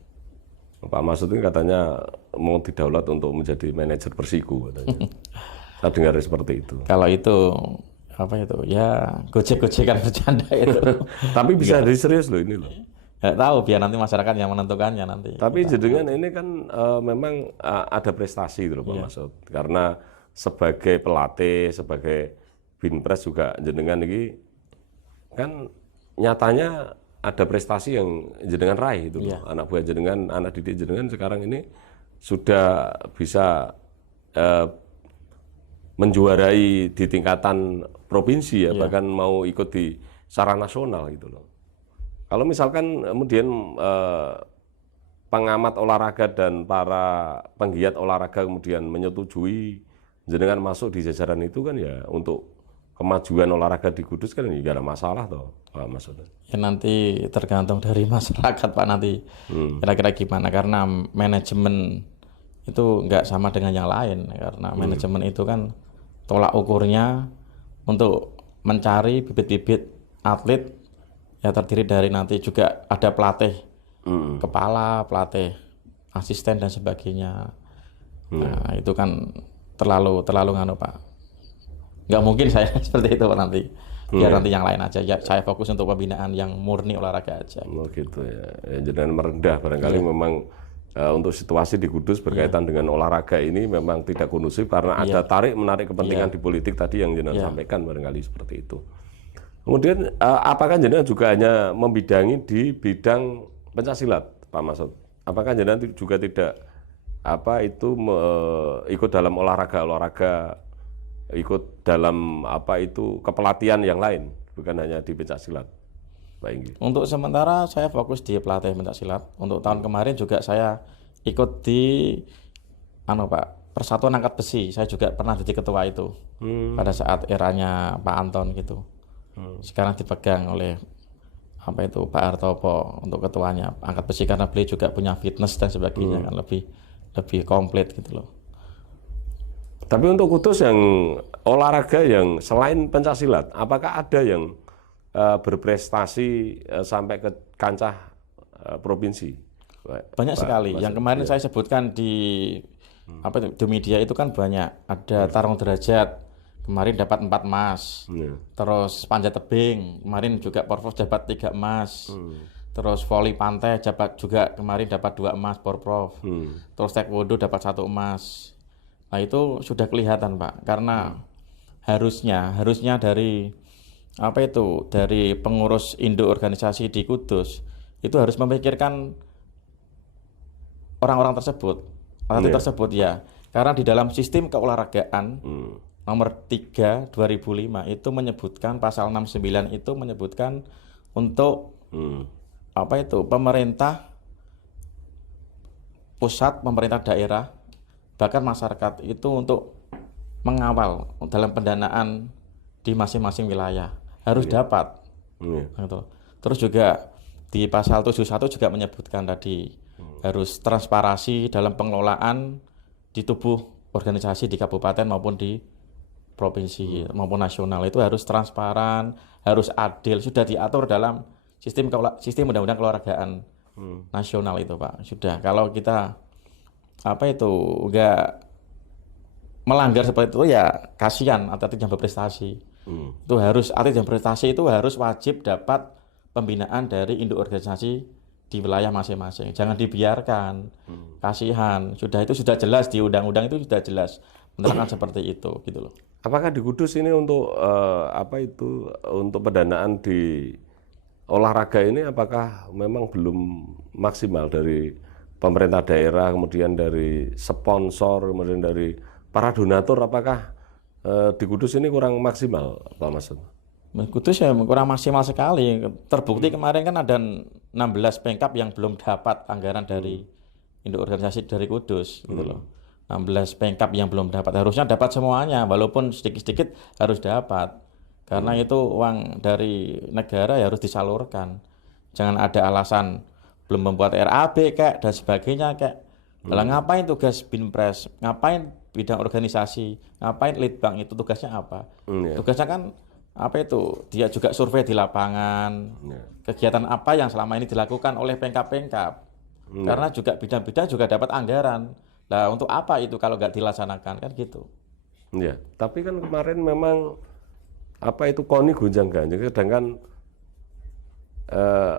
Pak Masud ini katanya mau didaulat untuk menjadi manajer Persiku katanya. Saya dengar seperti itu. Kalau itu apa itu ya gojek-gojekan bercanda itu. Tapi bisa jadi serius loh ini loh. Nggak tahu, biar nanti masyarakat yang menentukannya nanti. Tapi jenengan ini kan memang ada prestasi gitu loh Pak Masud. Karena sebagai pelatih, sebagai Binpres juga jenengan ini kan nyatanya ada prestasi yang jenengan raih itu loh. Anak buah jenengan, anak didik jenengan sekarang ini sudah bisa menjuarai di tingkatan provinsi ya, bahkan mau ikut di secara nasional gitu loh. Kalau misalkan kemudian pengamat olahraga dan para penggiat olahraga kemudian menyetujui jenengan masuk di jajaran itu kan ya untuk kemajuan olahraga di Kudus kan ya gak ada masalah toh Pak Masud. Ya nanti tergantung dari masyarakat Pak nanti kira-kira gimana, karena manajemen itu nggak sama dengan yang lain, karena manajemen itu kan tolak ukurnya untuk mencari bibit-bibit atlet ya terdiri dari nanti juga ada pelatih kepala, pelatih asisten dan sebagainya. Nah itu kan terlalu nganu Pak. Nggak mungkin saya seperti itu Pak nanti. Biar nanti yang lain aja. Ya, saya fokus untuk pembinaan yang murni olahraga aja. Oh gitu ya. Jangan merendah barangkali memang untuk situasi di Kudus berkaitan dengan olahraga ini memang tidak kondusif karena ada tarik-menarik kepentingan di politik tadi yang jenengan sampaikan barangkali seperti itu. Kemudian apakah jenengan juga hanya membidangi di bidang pencaksilat Pak Masud? Apakah jenengan juga tidak ikut dalam olahraga ikut dalam kepelatihan yang lain, bukan hanya di pencaksilat Pak Inggi? Untuk sementara saya fokus di pelatih pencaksilat. Untuk tahun kemarin juga saya ikut di Pak Persatuan Angkat Besi. Saya juga pernah jadi ketua itu pada saat eranya Pak Anton gitu. Sekarang dipegang oleh apa itu Pak Hartopo untuk ketuanya angkat besi, karena beliau juga punya fitness dan sebagainya kan lebih komplit gitu loh. Tapi untuk Kudus yang olahraga yang selain pencaksilat, apakah ada yang berprestasi sampai ke kancah provinsi? Banyak sekali. Yang kemarin saya sebutkan di apa itu, di media itu kan banyak. Ada tarung derajat, kemarin dapat 4 emas. Terus panjat tebing, kemarin juga Porprov dapat 3 emas. Terus voli pantai juga kemarin dapat 2 emas Porprov. Terus taekwondo dapat 1 emas. Nah itu sudah kelihatan Pak, karena harusnya dari apa itu, dari pengurus induk organisasi di Kudus itu harus memikirkan orang-orang tersebut, atlet tersebut ya. Karena di dalam sistem keolahragaan nomor 3 2005 itu menyebutkan, pasal 69 itu menyebutkan untuk apa itu, pemerintah pusat, pemerintah daerah, bahkan masyarakat itu untuk mengawal dalam pendanaan di masing-masing wilayah harus dapat. Gitu. Terus juga di pasal 71 juga menyebutkan tadi harus transparansi dalam pengelolaan di tubuh organisasi di kabupaten maupun di provinsi maupun nasional, itu harus transparan, harus adil, sudah diatur dalam sistem undang-undang keolahragaan nasional itu Pak. Sudah, kalau kita apa itu enggak melanggar seperti itu ya kasihan atlet yang berprestasi. Itu harus, atlet yang berprestasi itu harus wajib dapat pembinaan dari induk organisasi di wilayah masing-masing. Jangan dibiarkan. Kasihan. Itu sudah jelas di undang-undang, itu sudah jelas menerangkan seperti itu gitu loh. Apakah di Kudus ini untuk apa itu, untuk pendanaan di olahraga ini apakah memang belum maksimal dari pemerintah daerah, kemudian dari sponsor, kemudian dari para donatur, apakah di Kudus ini kurang maksimal Pak Masud? Kudus ya kurang maksimal sekali. Terbukti kemarin kan ada 16 pengkap yang belum dapat anggaran dari induk organisasi dari Kudus gitu loh. 16 pengkap yang belum dapat, harusnya dapat semuanya, walaupun sedikit-sedikit harus dapat. Karena itu uang dari negara ya harus disalurkan. Jangan ada alasan belum membuat RAB kayak dan sebagainya kayak. Lah ngapain tugas Binpres? Ngapain bidang organisasi? Ngapain Litbang itu tugasnya apa? Tugasnya kan apa itu? Dia juga survei di lapangan. Kegiatan apa yang selama ini dilakukan oleh pengkap-pengkap? Karena juga bidang-bidang juga dapat anggaran. Lah untuk apa itu kalau nggak dilaksanakan kan gitu? Ya, tapi kan kemarin memang apa itu KONI gonjang-ganjing, sedangkan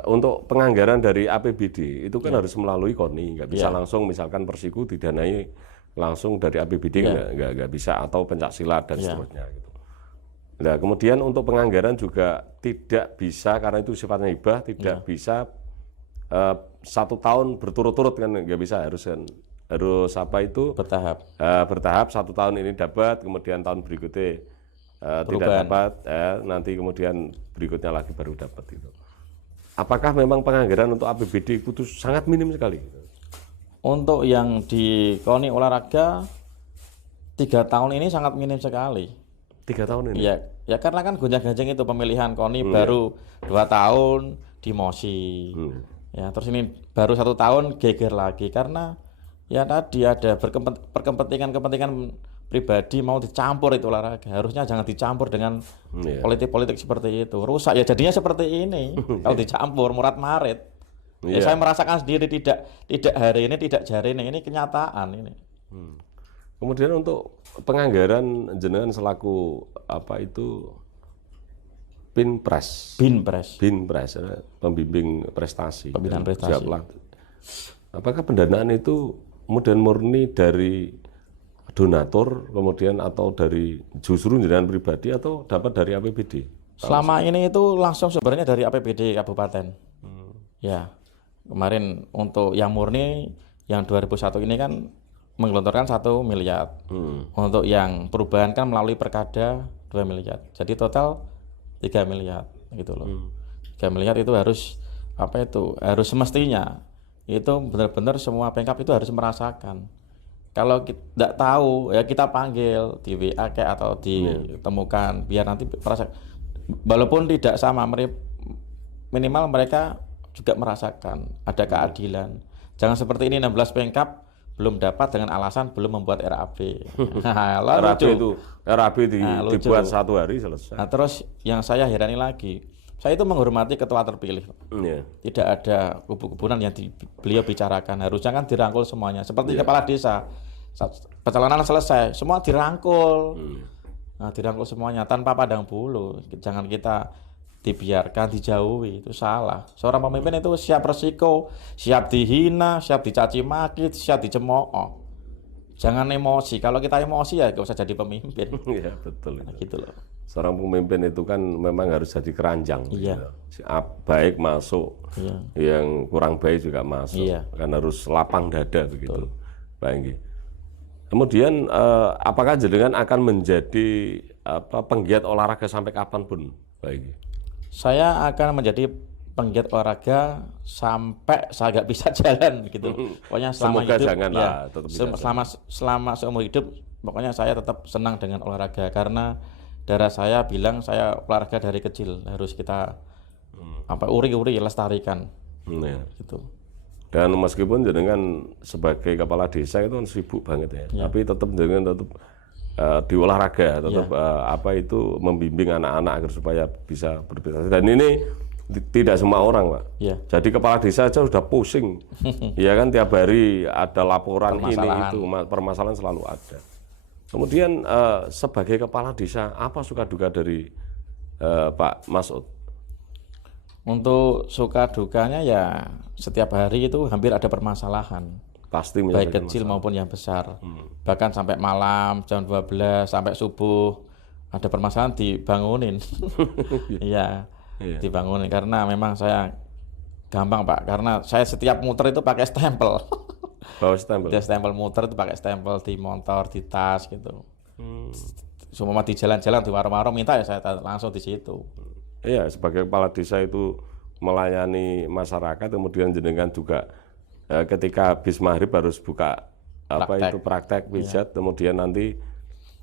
untuk penganggaran dari APBD itu kan harus melalui KONI, nggak bisa langsung, misalkan Persiku didanai langsung dari APBD, nggak bisa, atau pencaksilat dan seterusnya gitu. Nah kemudian untuk penganggaran juga tidak bisa, karena itu sifatnya hibah, tidak bisa 1 tahun berturut-turut kan, nggak bisa, harus apa itu bertahap 1 tahun ini dapat, kemudian tahun berikutnya tidak dapat, nanti kemudian berikutnya lagi baru dapat itu. Apakah memang penganggaran untuk APBD Kudus sangat minim sekali? Untuk yang di KONI olahraga 3 tahun ini sangat minim sekali. 3 tahun ini? Ya karena kan gonjang-ganjing itu pemilihan KONI baru 2 tahun dimosi. Ya terus ini baru 1 tahun geger lagi karena ya tadi ada kepentingan pribadi mau dicampur itu olahraga. Harusnya jangan dicampur dengan politik-politik seperti itu. Rusak ya jadinya seperti ini. Kalau dicampur murat marit. Ya saya merasakan sendiri, tidak hari ini, tidak jari ini kenyataan ini. Kemudian untuk penganggaran jenengan selaku apa itu Binpres, pembimbing prestasi. Pembinaan prestasi. Apakah pendanaan itu kemudian murni dari donatur, kemudian atau dari justru jenengan pribadi, atau dapat dari APBD? Selama ini itu langsung sebenarnya dari APBD kabupaten. Ya, kemarin untuk yang murni yang 2001 ini kan menggelontorkan 1 miliar. Untuk yang perubahan kan melalui Perkada 2 miliar. Jadi total 3 miliar gitu loh. 3 miliar itu harus apa itu? Harus semestinya itu benar-benar semua pengkap itu harus merasakan. Kalau kita tidak tahu ya kita panggil di WA kayak atau ditemukan biar nanti merasa, walaupun tidak sama minimal mereka juga merasakan ada keadilan. Jangan seperti ini 16 pengkap belum dapat dengan alasan belum membuat RAB. RAB itu lucu. dibuat 1 hari selesai. Nah, terus yang saya herani lagi, saya itu menghormati ketua terpilih. Tidak ada kubu-kubunan yang beliau bicarakan. Harusnya kan dirangkul semuanya. Seperti kepala desa, pencalonan selesai, semua dirangkul. Nah, dirangkul semuanya tanpa pandang bulu. Jangan kita dibiarkan, dijauhi, itu salah. Seorang pemimpin itu siap resiko, siap dihina, siap dicaci maki, siap dicemooh. Jangan emosi. Kalau kita emosi ya gak usah jadi pemimpin. Iya, betul. Nah, gitu loh. Seorang pemimpin itu kan memang harus jadi keranjang. Iya. Gitu. Baik masuk, yang kurang baik juga masuk. Kan harus lapang dada begitu. Pak Enggi. Kemudian apakah jenengan akan menjadi penggiat olahraga sampai kapanpun, Pak Enggi? Saya akan menjadi penggiat olahraga sampai saya nggak bisa jalan gitu. Pokoknya selama Semoga hidup, janganlah, tetap bisa selama seumur hidup, pokoknya saya tetap senang dengan olahraga karena darah saya bilang saya olahraga dari kecil harus kita uri-uri lestarikan. Gitu. Dan meskipun jenengan sebagai kepala desa itu kan sibuk banget ya, tapi tetap jenengan di olahraga, tetap membimbing anak-anak agar supaya bisa berprestasi. Dan ini tidak semua orang, Pak. Jadi kepala desa aja sudah pusing. Ya kan tiap hari ada laporan ini itu, permasalahan selalu ada. Kemudian sebagai kepala desa, apa suka duka dari Pak Masud? Untuk suka dukanya ya setiap hari itu hampir ada permasalahan. Pasti baik kecil maupun yang besar. Bahkan sampai malam jam 12 sampai subuh ada permasalahan dibangunin. Iya. Dibangunin karena memang saya gampang, Pak, karena saya setiap muter itu pakai stempel. Bawa stempel. Dia stempel muter itu pakai stempel di motor, di tas gitu. Semua di jalan-jalan di warung-warung minta ya saya langsung di situ. Iya, sebagai kepala desa itu melayani masyarakat, kemudian jenengan juga ketika habis maghrib harus buka praktek pijat, kemudian nanti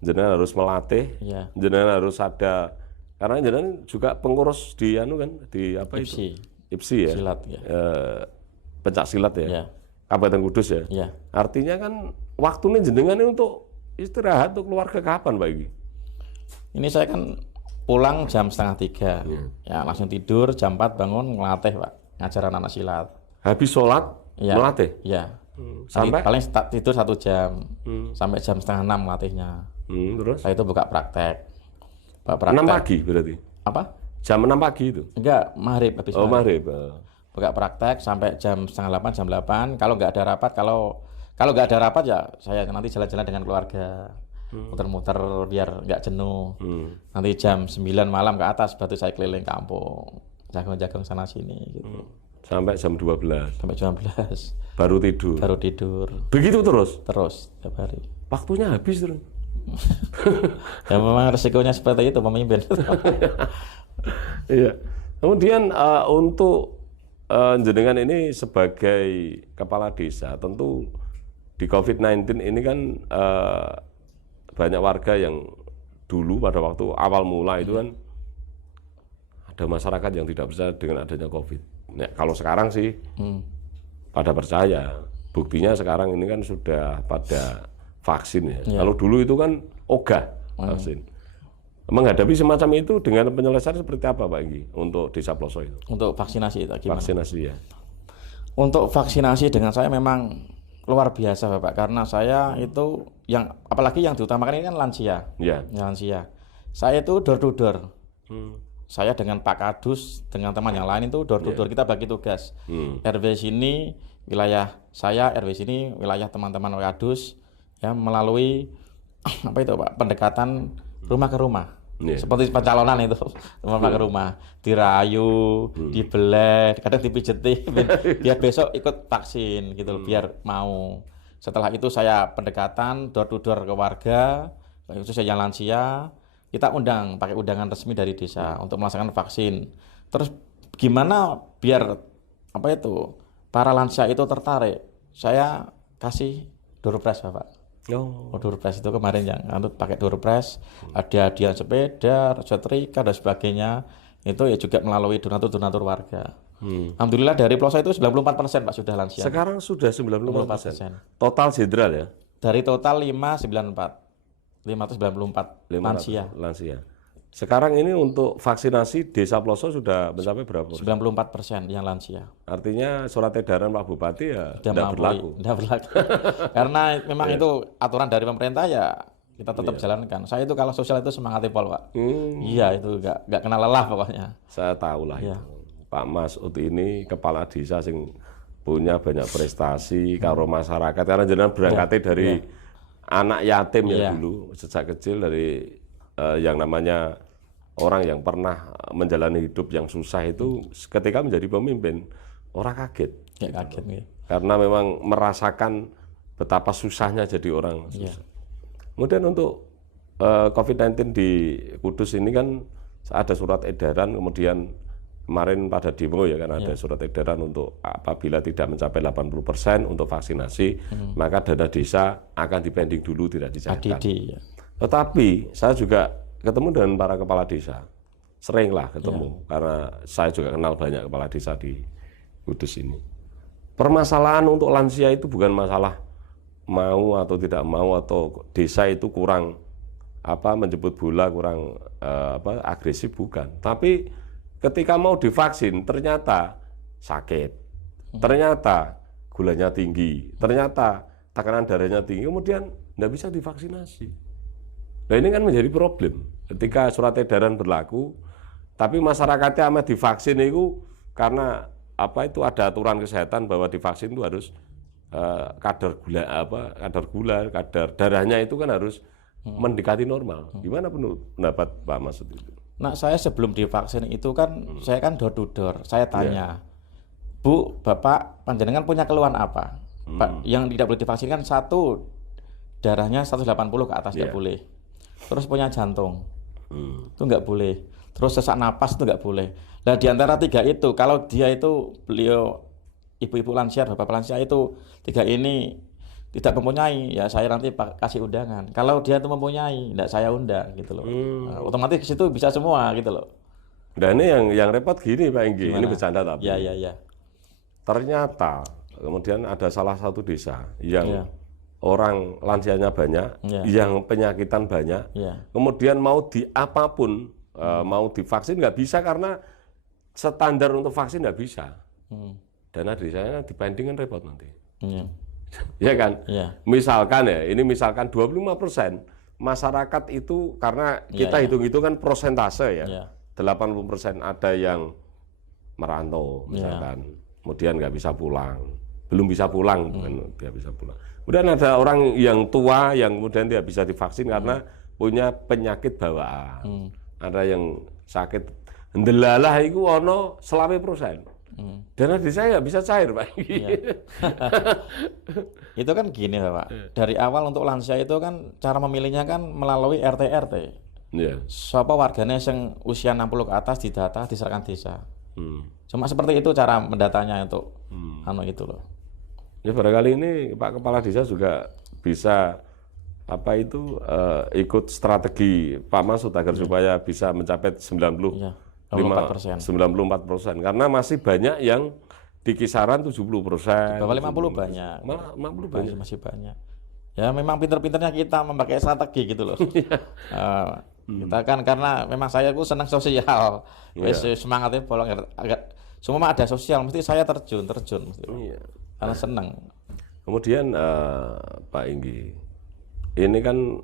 jenengan harus melatih, jenengan harus ada, karena jenengan juga pengurus di IPSI ya, silat, pencak silat ya, Kabupaten Kudus ya. Artinya kan waktunya jenengan ini untuk istirahat, untuk keluarga kapan, Pak Enggi? Ini saya kan pulang jam 2:30, ya langsung tidur, jam 4 bangun ngelatih, Pak, ngajar anak silat. Habis sholat melatih? Iya. Sampai paling tidur 1 jam, sampai jam 5:30 melatihnya. Terus? Saya itu buka praktek. 6 pagi berarti? Apa? Jam 6 pagi itu? Enggak, maghrib habis maghrib. Buka praktek sampai jam 7:30, jam 8. Kalau nggak ada rapat, kalau nggak ada rapat ya saya nanti jalan-jalan dengan keluarga. Muter-muter biar nggak jenuh. Nanti jam 9 malam ke atas baru saya keliling kampung, jagung-jagung sana sini gitu. Sampai jam 12. Sampai jam 12. Baru tidur. Baru tidur. Begitu terus? Terus tiap hari. Waktunya habis terus. Ya memang resikonya seperti itu pemimpin. Iya. Kemudian untuk jenengan ini sebagai kepala desa, tentu di COVID-19 ini kan banyak warga yang dulu pada waktu awal mula itu kan ada masyarakat yang tidak percaya dengan adanya COVID. Nah, kalau sekarang sih pada percaya. Buktinya sekarang ini kan sudah pada vaksin ya. Kalau dulu itu kan ogah vaksin. Menghadapi semacam itu dengan penyelesaian seperti apa, Pak Enggi, untuk Desa Ploso itu? Untuk vaksinasi itu gimana? Vaksinasi ya. Untuk vaksinasi dengan saya memang luar biasa, Bapak, karena saya itu apalagi yang diutamakan ini kan lansia. Lansia. Saya itu door to door. Saya dengan Pak Kadus, dengan teman yang lain itu door to door, kita bagi tugas. RW sini wilayah saya, RW sini wilayah teman-teman Kadus, ya, melalui Pak, pendekatan rumah ke rumah. Seperti pencalonan itu, rumah ke rumah, dirayu, dibeleh, kadang dipijeti, biar besok ikut vaksin gitu, biar mau. Setelah itu saya pendekatan door to door ke warga, khususnya yang lansia, kita undang pakai undangan resmi dari desa untuk melaksanakan vaksin. Terus gimana biar para lansia itu tertarik? Saya kasih door prize, Bapak. Door prize itu kemarin yang pakai door prize, ada hadiah sepeda, setrika dan sebagainya. itu ya juga melalui donatur warga. Alhamdulillah dari Ploso itu 94% Pak sudah lansia. Sekarang sudah 94%. Total jenderal ya? Dari total 594 lansia. Sekarang ini untuk vaksinasi Desa Ploso sudah mencapai berapa? 94% yang lansia. Artinya surat edaran Pak Bupati ya tidak berlaku. Tidak berlaku. Karena memang itu aturan dari pemerintah ya kita tetap jalankan. Saya itu kalau sosial itu semangat pol Pak. Iya itu nggak kenal lelah pokoknya. Saya tahu lah itu. Pak Mas Ut ini kepala desa sing punya banyak prestasi karo masyarakat karena jenengan berangkatnya dari anak yatim ya dulu sejak kecil dari yang namanya orang yang pernah menjalani hidup yang susah itu ketika menjadi pemimpin orang kaget. Ya, kaget gitu. Karena memang merasakan betapa susahnya jadi orang susah. Kemudian untuk COVID-19 di Kudus ini kan ada surat edaran, kemudian kemarin pada demo ya kan ada surat edaran untuk apabila tidak mencapai 80% untuk vaksinasi, maka dana desa akan dipending dulu, tidak dicairkan. Tetapi saya juga ketemu dengan para kepala desa, seringlah ketemu karena saya juga kenal banyak kepala desa di Kudus ini. Permasalahan untuk lansia itu bukan masalah mau atau tidak mau atau desa itu kurang menjemput bola, kurang agresif, bukan. Tapi ketika mau divaksin ternyata sakit, ternyata gulanya tinggi, ternyata tekanan darahnya tinggi, kemudian tidak bisa divaksinasi. Nah ini kan menjadi problem. Ketika surat edaran berlaku, tapi masyarakatnya amat divaksin itu karena ada aturan kesehatan bahwa divaksin itu harus kadar darahnya itu kan harus mendekati normal. Gimana pendapat Pak Masud itu? Nah saya sebelum divaksin itu kan saya kan door to door, saya tanya, Bu, Bapak, panjenengan punya keluhan apa? Pak, yang tidak boleh divaksin kan satu, darahnya 180 ke atas tidak boleh. Terus punya jantung, itu nggak boleh. Terus sesak napas itu nggak boleh. Nah di antara tiga itu, kalau dia itu beliau ibu-ibu lansia, bapak lansia itu tiga ini tidak mempunyai, ya saya nanti kasih undangan. Kalau dia itu mempunyai, tidak saya undang gitu loh. Nah, otomatis ke situ bisa semua gitu loh. Dan ini yang repot gini Pak Enggi, ini bercanda tapi. Ya. Ternyata kemudian ada salah satu desa yang orang lansianya banyak, yang penyakitan banyak, kemudian mau apapun, mau divaksin nggak bisa karena standar untuk vaksin nggak bisa. Dana desanya dibandingkan repot nanti. Ya kan? Misalkan 25% masyarakat itu karena kita hitung-hitungan persentase ya. 80% ada yang merantau misalkan. Kemudian nggak bisa pulang. Belum bisa pulang, bukan nggak bisa pulang. Kemudian ada orang yang tua yang kemudian tidak bisa divaksin karena punya penyakit bawaan. Ada yang sakit ndelalah iku ono 20%. Dana desa nggak bisa cair Pak. Itu kan gini Pak, dari awal untuk lansia itu kan cara memilihnya kan melalui RT. Siapa warganya yang usia 60 ke atas didata diserahkan desa. Cuma seperti itu cara mendatanya untuk itu loh. Ya barangkali ini Pak Kepala Desa juga bisa ikut strategi Pak Masud agar supaya bisa mencapai 94%, karena masih banyak yang di kisaran 70%. Bahwa 50 banyak. Malah 50 banyak. Masih banyak. Ya memang pinter-pinternya kita memakai strategi gitu loh. Kita kan karena memang saya itu senang sosial. Semangatnya bolong agak semua ada sosial mesti saya terjun mesti. Karena senang. Kemudian Pak Enggi, ini kan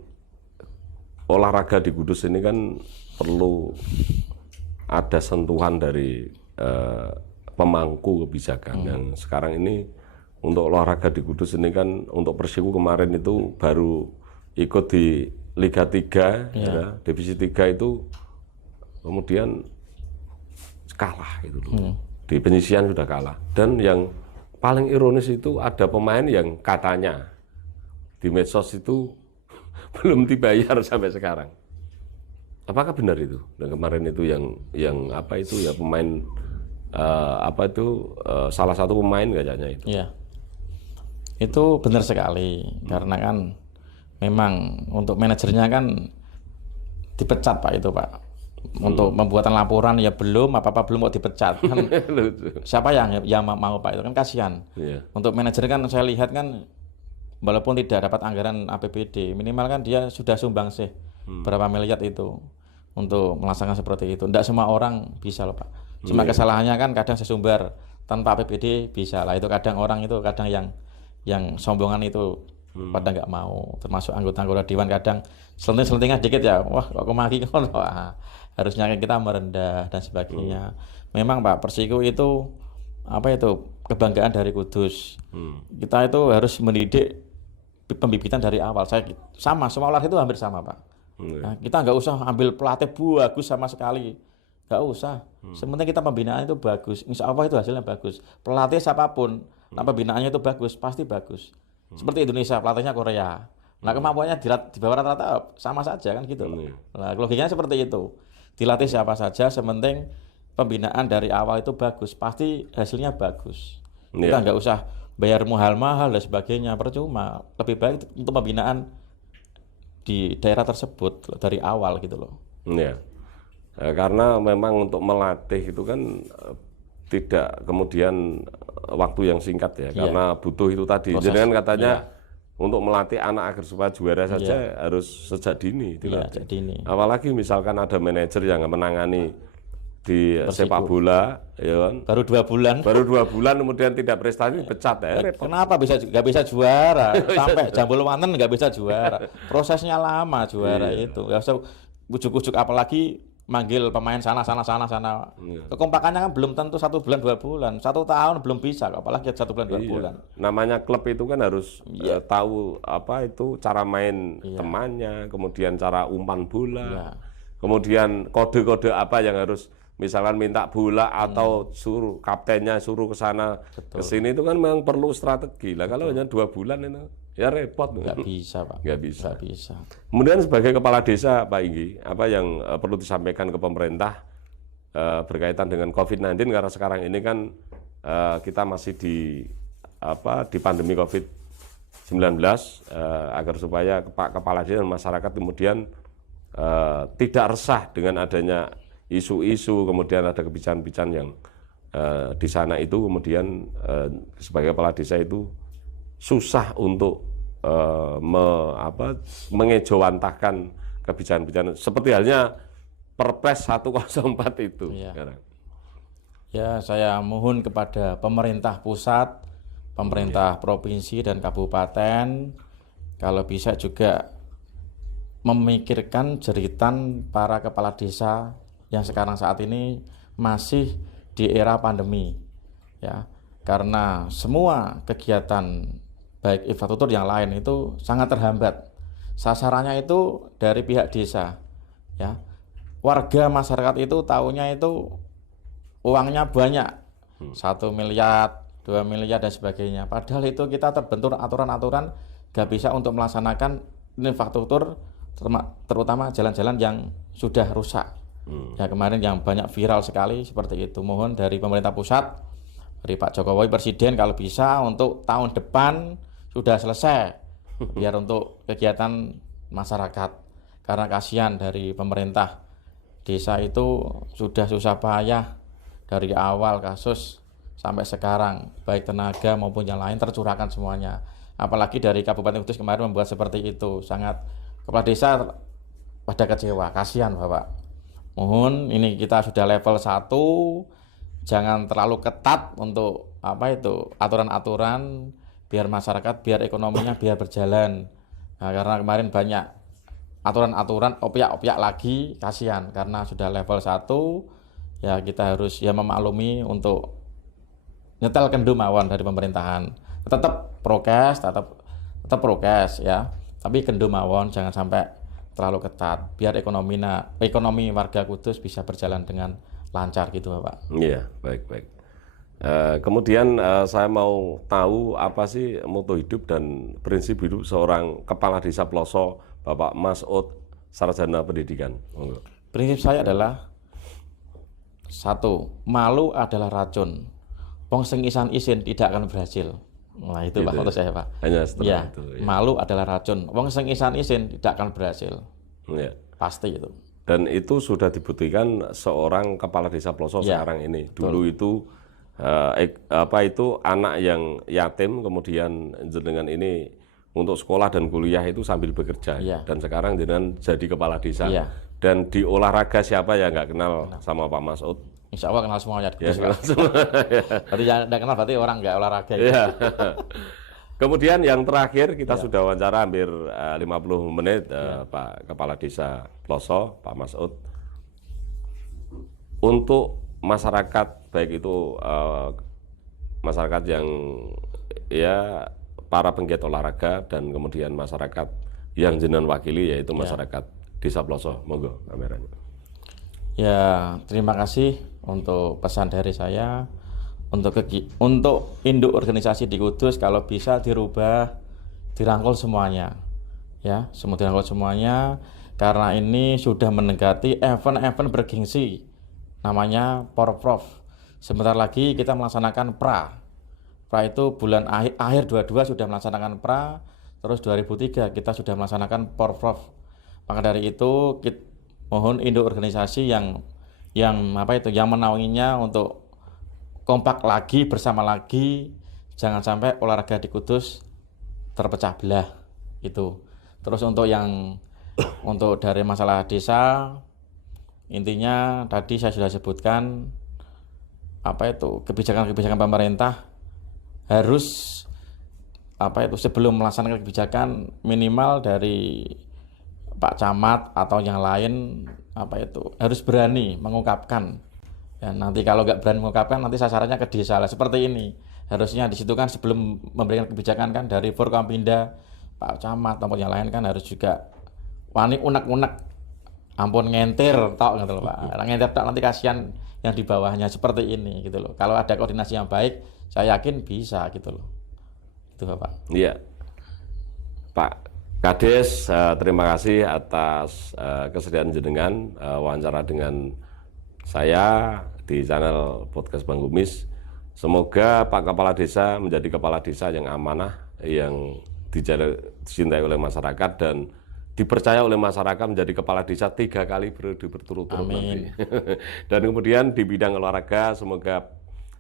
olahraga di Kudus ini kan perlu ada sentuhan dari pemangku kebijakan. Dan sekarang ini untuk olahraga di Kudus ini kan untuk Persiku kemarin itu baru ikut di Liga 3, Divisi 3 itu kemudian kalah gitu loh. Di penyisian sudah kalah. Dan yang paling ironis itu ada pemain yang katanya di medsos itu belum dibayar sampai sekarang. Apakah benar itu? Dan kemarin itu yang pemain salah satu pemain kayaknya itu. Iya. Itu benar sekali karena kan memang untuk manajernya kan dipecat Pak itu Pak. Untuk pembuatan laporan ya belum, apa-apa belum kok dipecat kan. Siapa yang mau Pak, itu kan kasihan. Untuk manajer kan saya lihat kan walaupun tidak dapat anggaran APBD, minimal kan dia sudah sumbang sih berapa miliar itu untuk melaksanakan seperti itu. Tidak semua orang bisa loh Pak. Cuma kesalahannya kan kadang sesumbar tanpa APBD bisa lah. Itu kadang orang itu kadang yang sombongan itu pada nggak mau. Termasuk anggota Dewan kadang selenting-selentingan dikit ya, wah kok kemaki kan, harusnya kita merendah dan sebagainya. Memang Pak, Persiko itu apa itu kebanggaan dari Kudus. Kita itu harus mendidik pembibitan dari awal. Saya sama, semua olahraga itu hampir sama Pak. Nah, kita nggak usah ambil pelatih bagus sama sekali, nggak usah. Sementing kita pembinaan itu bagus, insya Allah itu hasilnya bagus. Pelatih siapapun, nah pembinaannya itu bagus, pasti bagus. Seperti Indonesia, pelatihnya Korea. Nah kemampuannya di bawah rata-rata sama saja kan gitu. Nah logikanya seperti itu. Dilatih siapa saja, sementing pembinaan dari awal itu bagus, pasti hasilnya bagus. Kita nggak usah bayar mahal-mahal dan sebagainya, percuma. Lebih baik untuk pembinaan di daerah tersebut dari awal gitu loh. Karena memang untuk melatih itu kan tidak kemudian waktu yang singkat ya, karena butuh itu tadi. Jadi kan katanya untuk melatih anak agar supaya juara saja harus sejak dini dilatih. Apalagi misalkan ada manajer yang menangani di sepak bola, ya kan? Baru 2 bulan. Baru 2 bulan kemudian tidak prestasi, pecat ya. Kenapa nggak bisa juara? Sampai Jambul Wanten nggak bisa juara. Prosesnya lama juara itu. Nggak usah ujuk-ujuk, apalagi manggil pemain sana. Kekompakannya kan belum tentu 1 bulan 2 bulan, 1 tahun belum bisa, apalagi 1 bulan 2 bulan. Namanya klub itu kan harus tahu apa itu cara main temannya, kemudian cara umpan bola, kemudian kode-kode apa yang harus, misalkan minta bola atau suruh kaptennya suruh ke sana ke sini, itu kan memang perlu strategi lah. Kalau hanya 2 bulan itu ya repot. Nggak bisa Pak. Nggak bisa. Kemudian sebagai kepala desa Pak Inggi, apa yang perlu disampaikan ke pemerintah berkaitan dengan COVID-19, karena sekarang ini kan kita masih di pandemi COVID-19, agar supaya kepala desa dan masyarakat kemudian tidak resah dengan adanya isu-isu, kemudian ada kebijakan-kebijakan yang di sana itu kemudian sebagai kepala desa itu susah untuk mengejawantahkan kebijakan-kebijakan seperti halnya Perpres 104 itu. Ya, saya mohon kepada pemerintah pusat, pemerintah provinsi dan kabupaten, kalau bisa juga memikirkan jeritan para kepala desa yang sekarang saat ini masih di era pandemi, ya, karena semua kegiatan baik infrastruktur yang lain itu sangat terhambat. Sasarannya itu dari pihak desa, ya. Warga masyarakat itu tahunya itu uangnya banyak, 1 miliar, 2 miliar dan sebagainya. Padahal itu kita terbentur aturan-aturan gak bisa untuk melaksanakan infrastruktur, terutama jalan-jalan yang sudah rusak. Ya kemarin yang banyak viral sekali seperti itu. Mohon dari pemerintah pusat, dari Pak Jokowi Presiden, kalau bisa untuk tahun depan sudah selesai, biar untuk kegiatan masyarakat. Karena kasihan dari pemerintah desa itu sudah susah payah dari awal kasus sampai sekarang, baik tenaga maupun yang lain tercurahkan semuanya. Apalagi dari Kabupaten Kudus kemarin membuat seperti itu, sangat kepala desa pada kecewa, kasihan Bapak. Mohon ini kita sudah level 1, jangan terlalu ketat untuk aturan-aturan, biar masyarakat, biar ekonominya biar berjalan. Nah, karena kemarin banyak aturan-aturan opiak-opiak lagi, kasihan karena sudah level 1, ya kita harus memaklumi untuk nyetel kendu mawon dari pemerintahan. Tetap prokes ya, tapi kendu mawon, jangan sampai terlalu ketat, biar ekonomi warga Kudus bisa berjalan dengan lancar gitu Bapak. Iya, baik. Kemudian saya mau tahu apa sih moto hidup dan prinsip hidup seorang kepala desa Ploso, Bapak Masud, sarjana pendidikan. Prinsip saya adalah 1, malu adalah racun. Wong sing isan-isin tidak akan berhasil. Nah itu gitu, Pak, untuk saya Pak. Hanya setelah itu. Ya. Malu adalah racun. Wong sing isan-isin tidak akan berhasil. Pasti itu. Dan itu sudah dibuktikan seorang kepala desa Ploso sekarang ini. Dulu itu anak yang yatim, kemudian jenengan ini untuk sekolah dan kuliah itu sambil bekerja. Dan sekarang jenengan jadi kepala desa. Dan di olahraga siapa yang nggak kenal sama Pak Masud? Insya Allah kenal semuanya. Ya, kenal semua. Berarti yang nggak kenal berarti orang nggak olahraga. Kemudian yang terakhir kita sudah wawancara hampir 50 menit Pak Kepala Desa Ploso, Pak Masud. Untuk masyarakat, baik itu masyarakat yang ya para penggiat olahraga dan kemudian masyarakat yang jenengan wakili, yaitu masyarakat Desa Ploso. Monggo kameranya. Ya, terima kasih untuk pesan dari saya. Untuk induk organisasi di Kudus, kalau bisa dirubah, dirangkul semuanya, ya, semua dirangkul semuanya, karena ini sudah mendekati event-event bergengsi, namanya Porprov. Sebentar lagi kita melaksanakan pra itu bulan akhir 22 sudah melaksanakan pra, terus 2003 kita sudah melaksanakan Porprov. Maka dari itu mohon induk organisasi yang menaunginya untuk kompak lagi, bersama lagi, jangan sampai olahraga di Kudus terpecah belah itu. Terus untuk dari masalah desa, intinya tadi saya sudah sebutkan kebijakan pemerintah harus sebelum melaksanakan kebijakan minimal dari Pak Camat atau yang lain harus berani mengungkapkan. Ya, nanti kalau nggak berani mengungkapkan, nanti sasarannya ke desa lah. Seperti ini, harusnya di situ kan sebelum memberikan kebijakan kan dari Forkompinda, Pak Camat ataupun yang lain kan harus juga wani unek-unek, ampun ngentir tok gitu loh Pak. Ngentir tok nanti kasihan yang di bawahnya, seperti ini gitu loh. Kalau ada koordinasi yang baik, saya yakin bisa gitu loh. Itu Pak. Iya. Pak Kades, terima kasih atas kesediaan jenengan wawancara dengan saya di channel podcast Bang Gumis. Semoga Pak Kepala Desa menjadi kepala desa yang amanah, yang dicintai oleh masyarakat dan dipercaya oleh masyarakat menjadi kepala desa 3 kali periode berturut-turut nanti. Dan kemudian di bidang olahraga semoga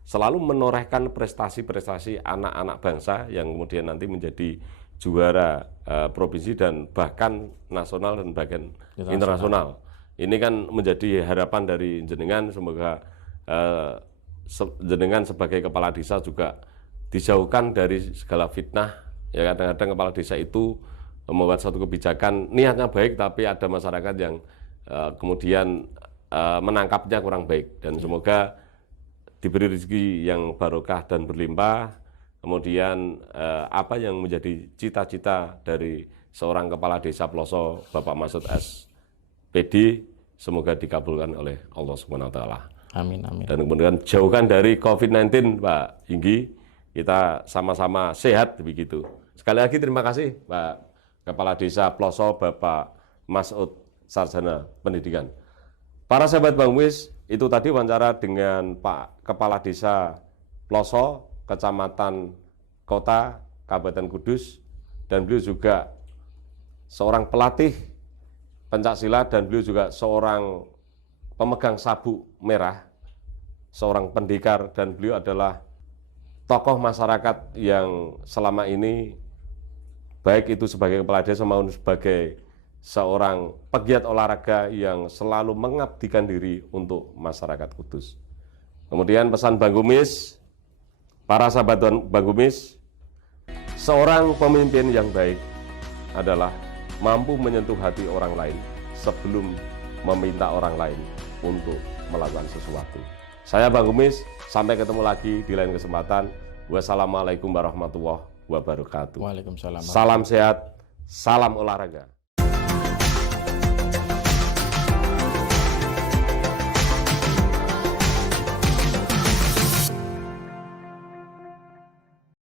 selalu menorehkan prestasi-prestasi anak-anak bangsa yang kemudian nanti menjadi juara provinsi dan bahkan nasional dan bahkan internasional. Ini kan menjadi harapan dari jenengan, semoga jenengan sebagai kepala desa juga dijauhkan dari segala fitnah. Ya, kadang-kadang kepala desa itu membuat satu kebijakan niatnya baik, tapi ada masyarakat yang kemudian menangkapnya kurang baik. Dan semoga diberi rezeki yang barokah dan berlimpah. Kemudian apa yang menjadi cita-cita dari seorang kepala desa Ploso, Bapak Masud SPD, semoga dikabulkan oleh Allah Subhanahu wa taala. Amin, amin. Dan kemudian jauhkan dari COVID-19, Pak Hinggi. Kita sama-sama sehat begitu. Sekali lagi terima kasih Pak Kepala Desa Ploso, Bapak Masud, Sarjana Pendidikan. Para sahabat Bang Gumis, itu tadi wawancara dengan Pak Kepala Desa Ploso, Kecamatan Kota, Kabupaten Kudus, dan beliau juga seorang pelatih pencaksilat dan beliau juga seorang pemegang sabuk merah, seorang pendekar, dan beliau adalah tokoh masyarakat yang selama ini baik itu sebagai kepala desa maupun sebagai seorang pegiat olahraga yang selalu mengabdikan diri untuk masyarakat Kudus. Kemudian pesan Bang Gumis, para sahabat Bang Gumis, seorang pemimpin yang baik adalah mampu menyentuh hati orang lain sebelum meminta orang lain untuk melakukan sesuatu. Saya Bang Gumis, sampai ketemu lagi di lain kesempatan. Wassalamualaikum warahmatullahi wabarakatuh. Waalaikumsalam. Salam sehat, salam olahraga.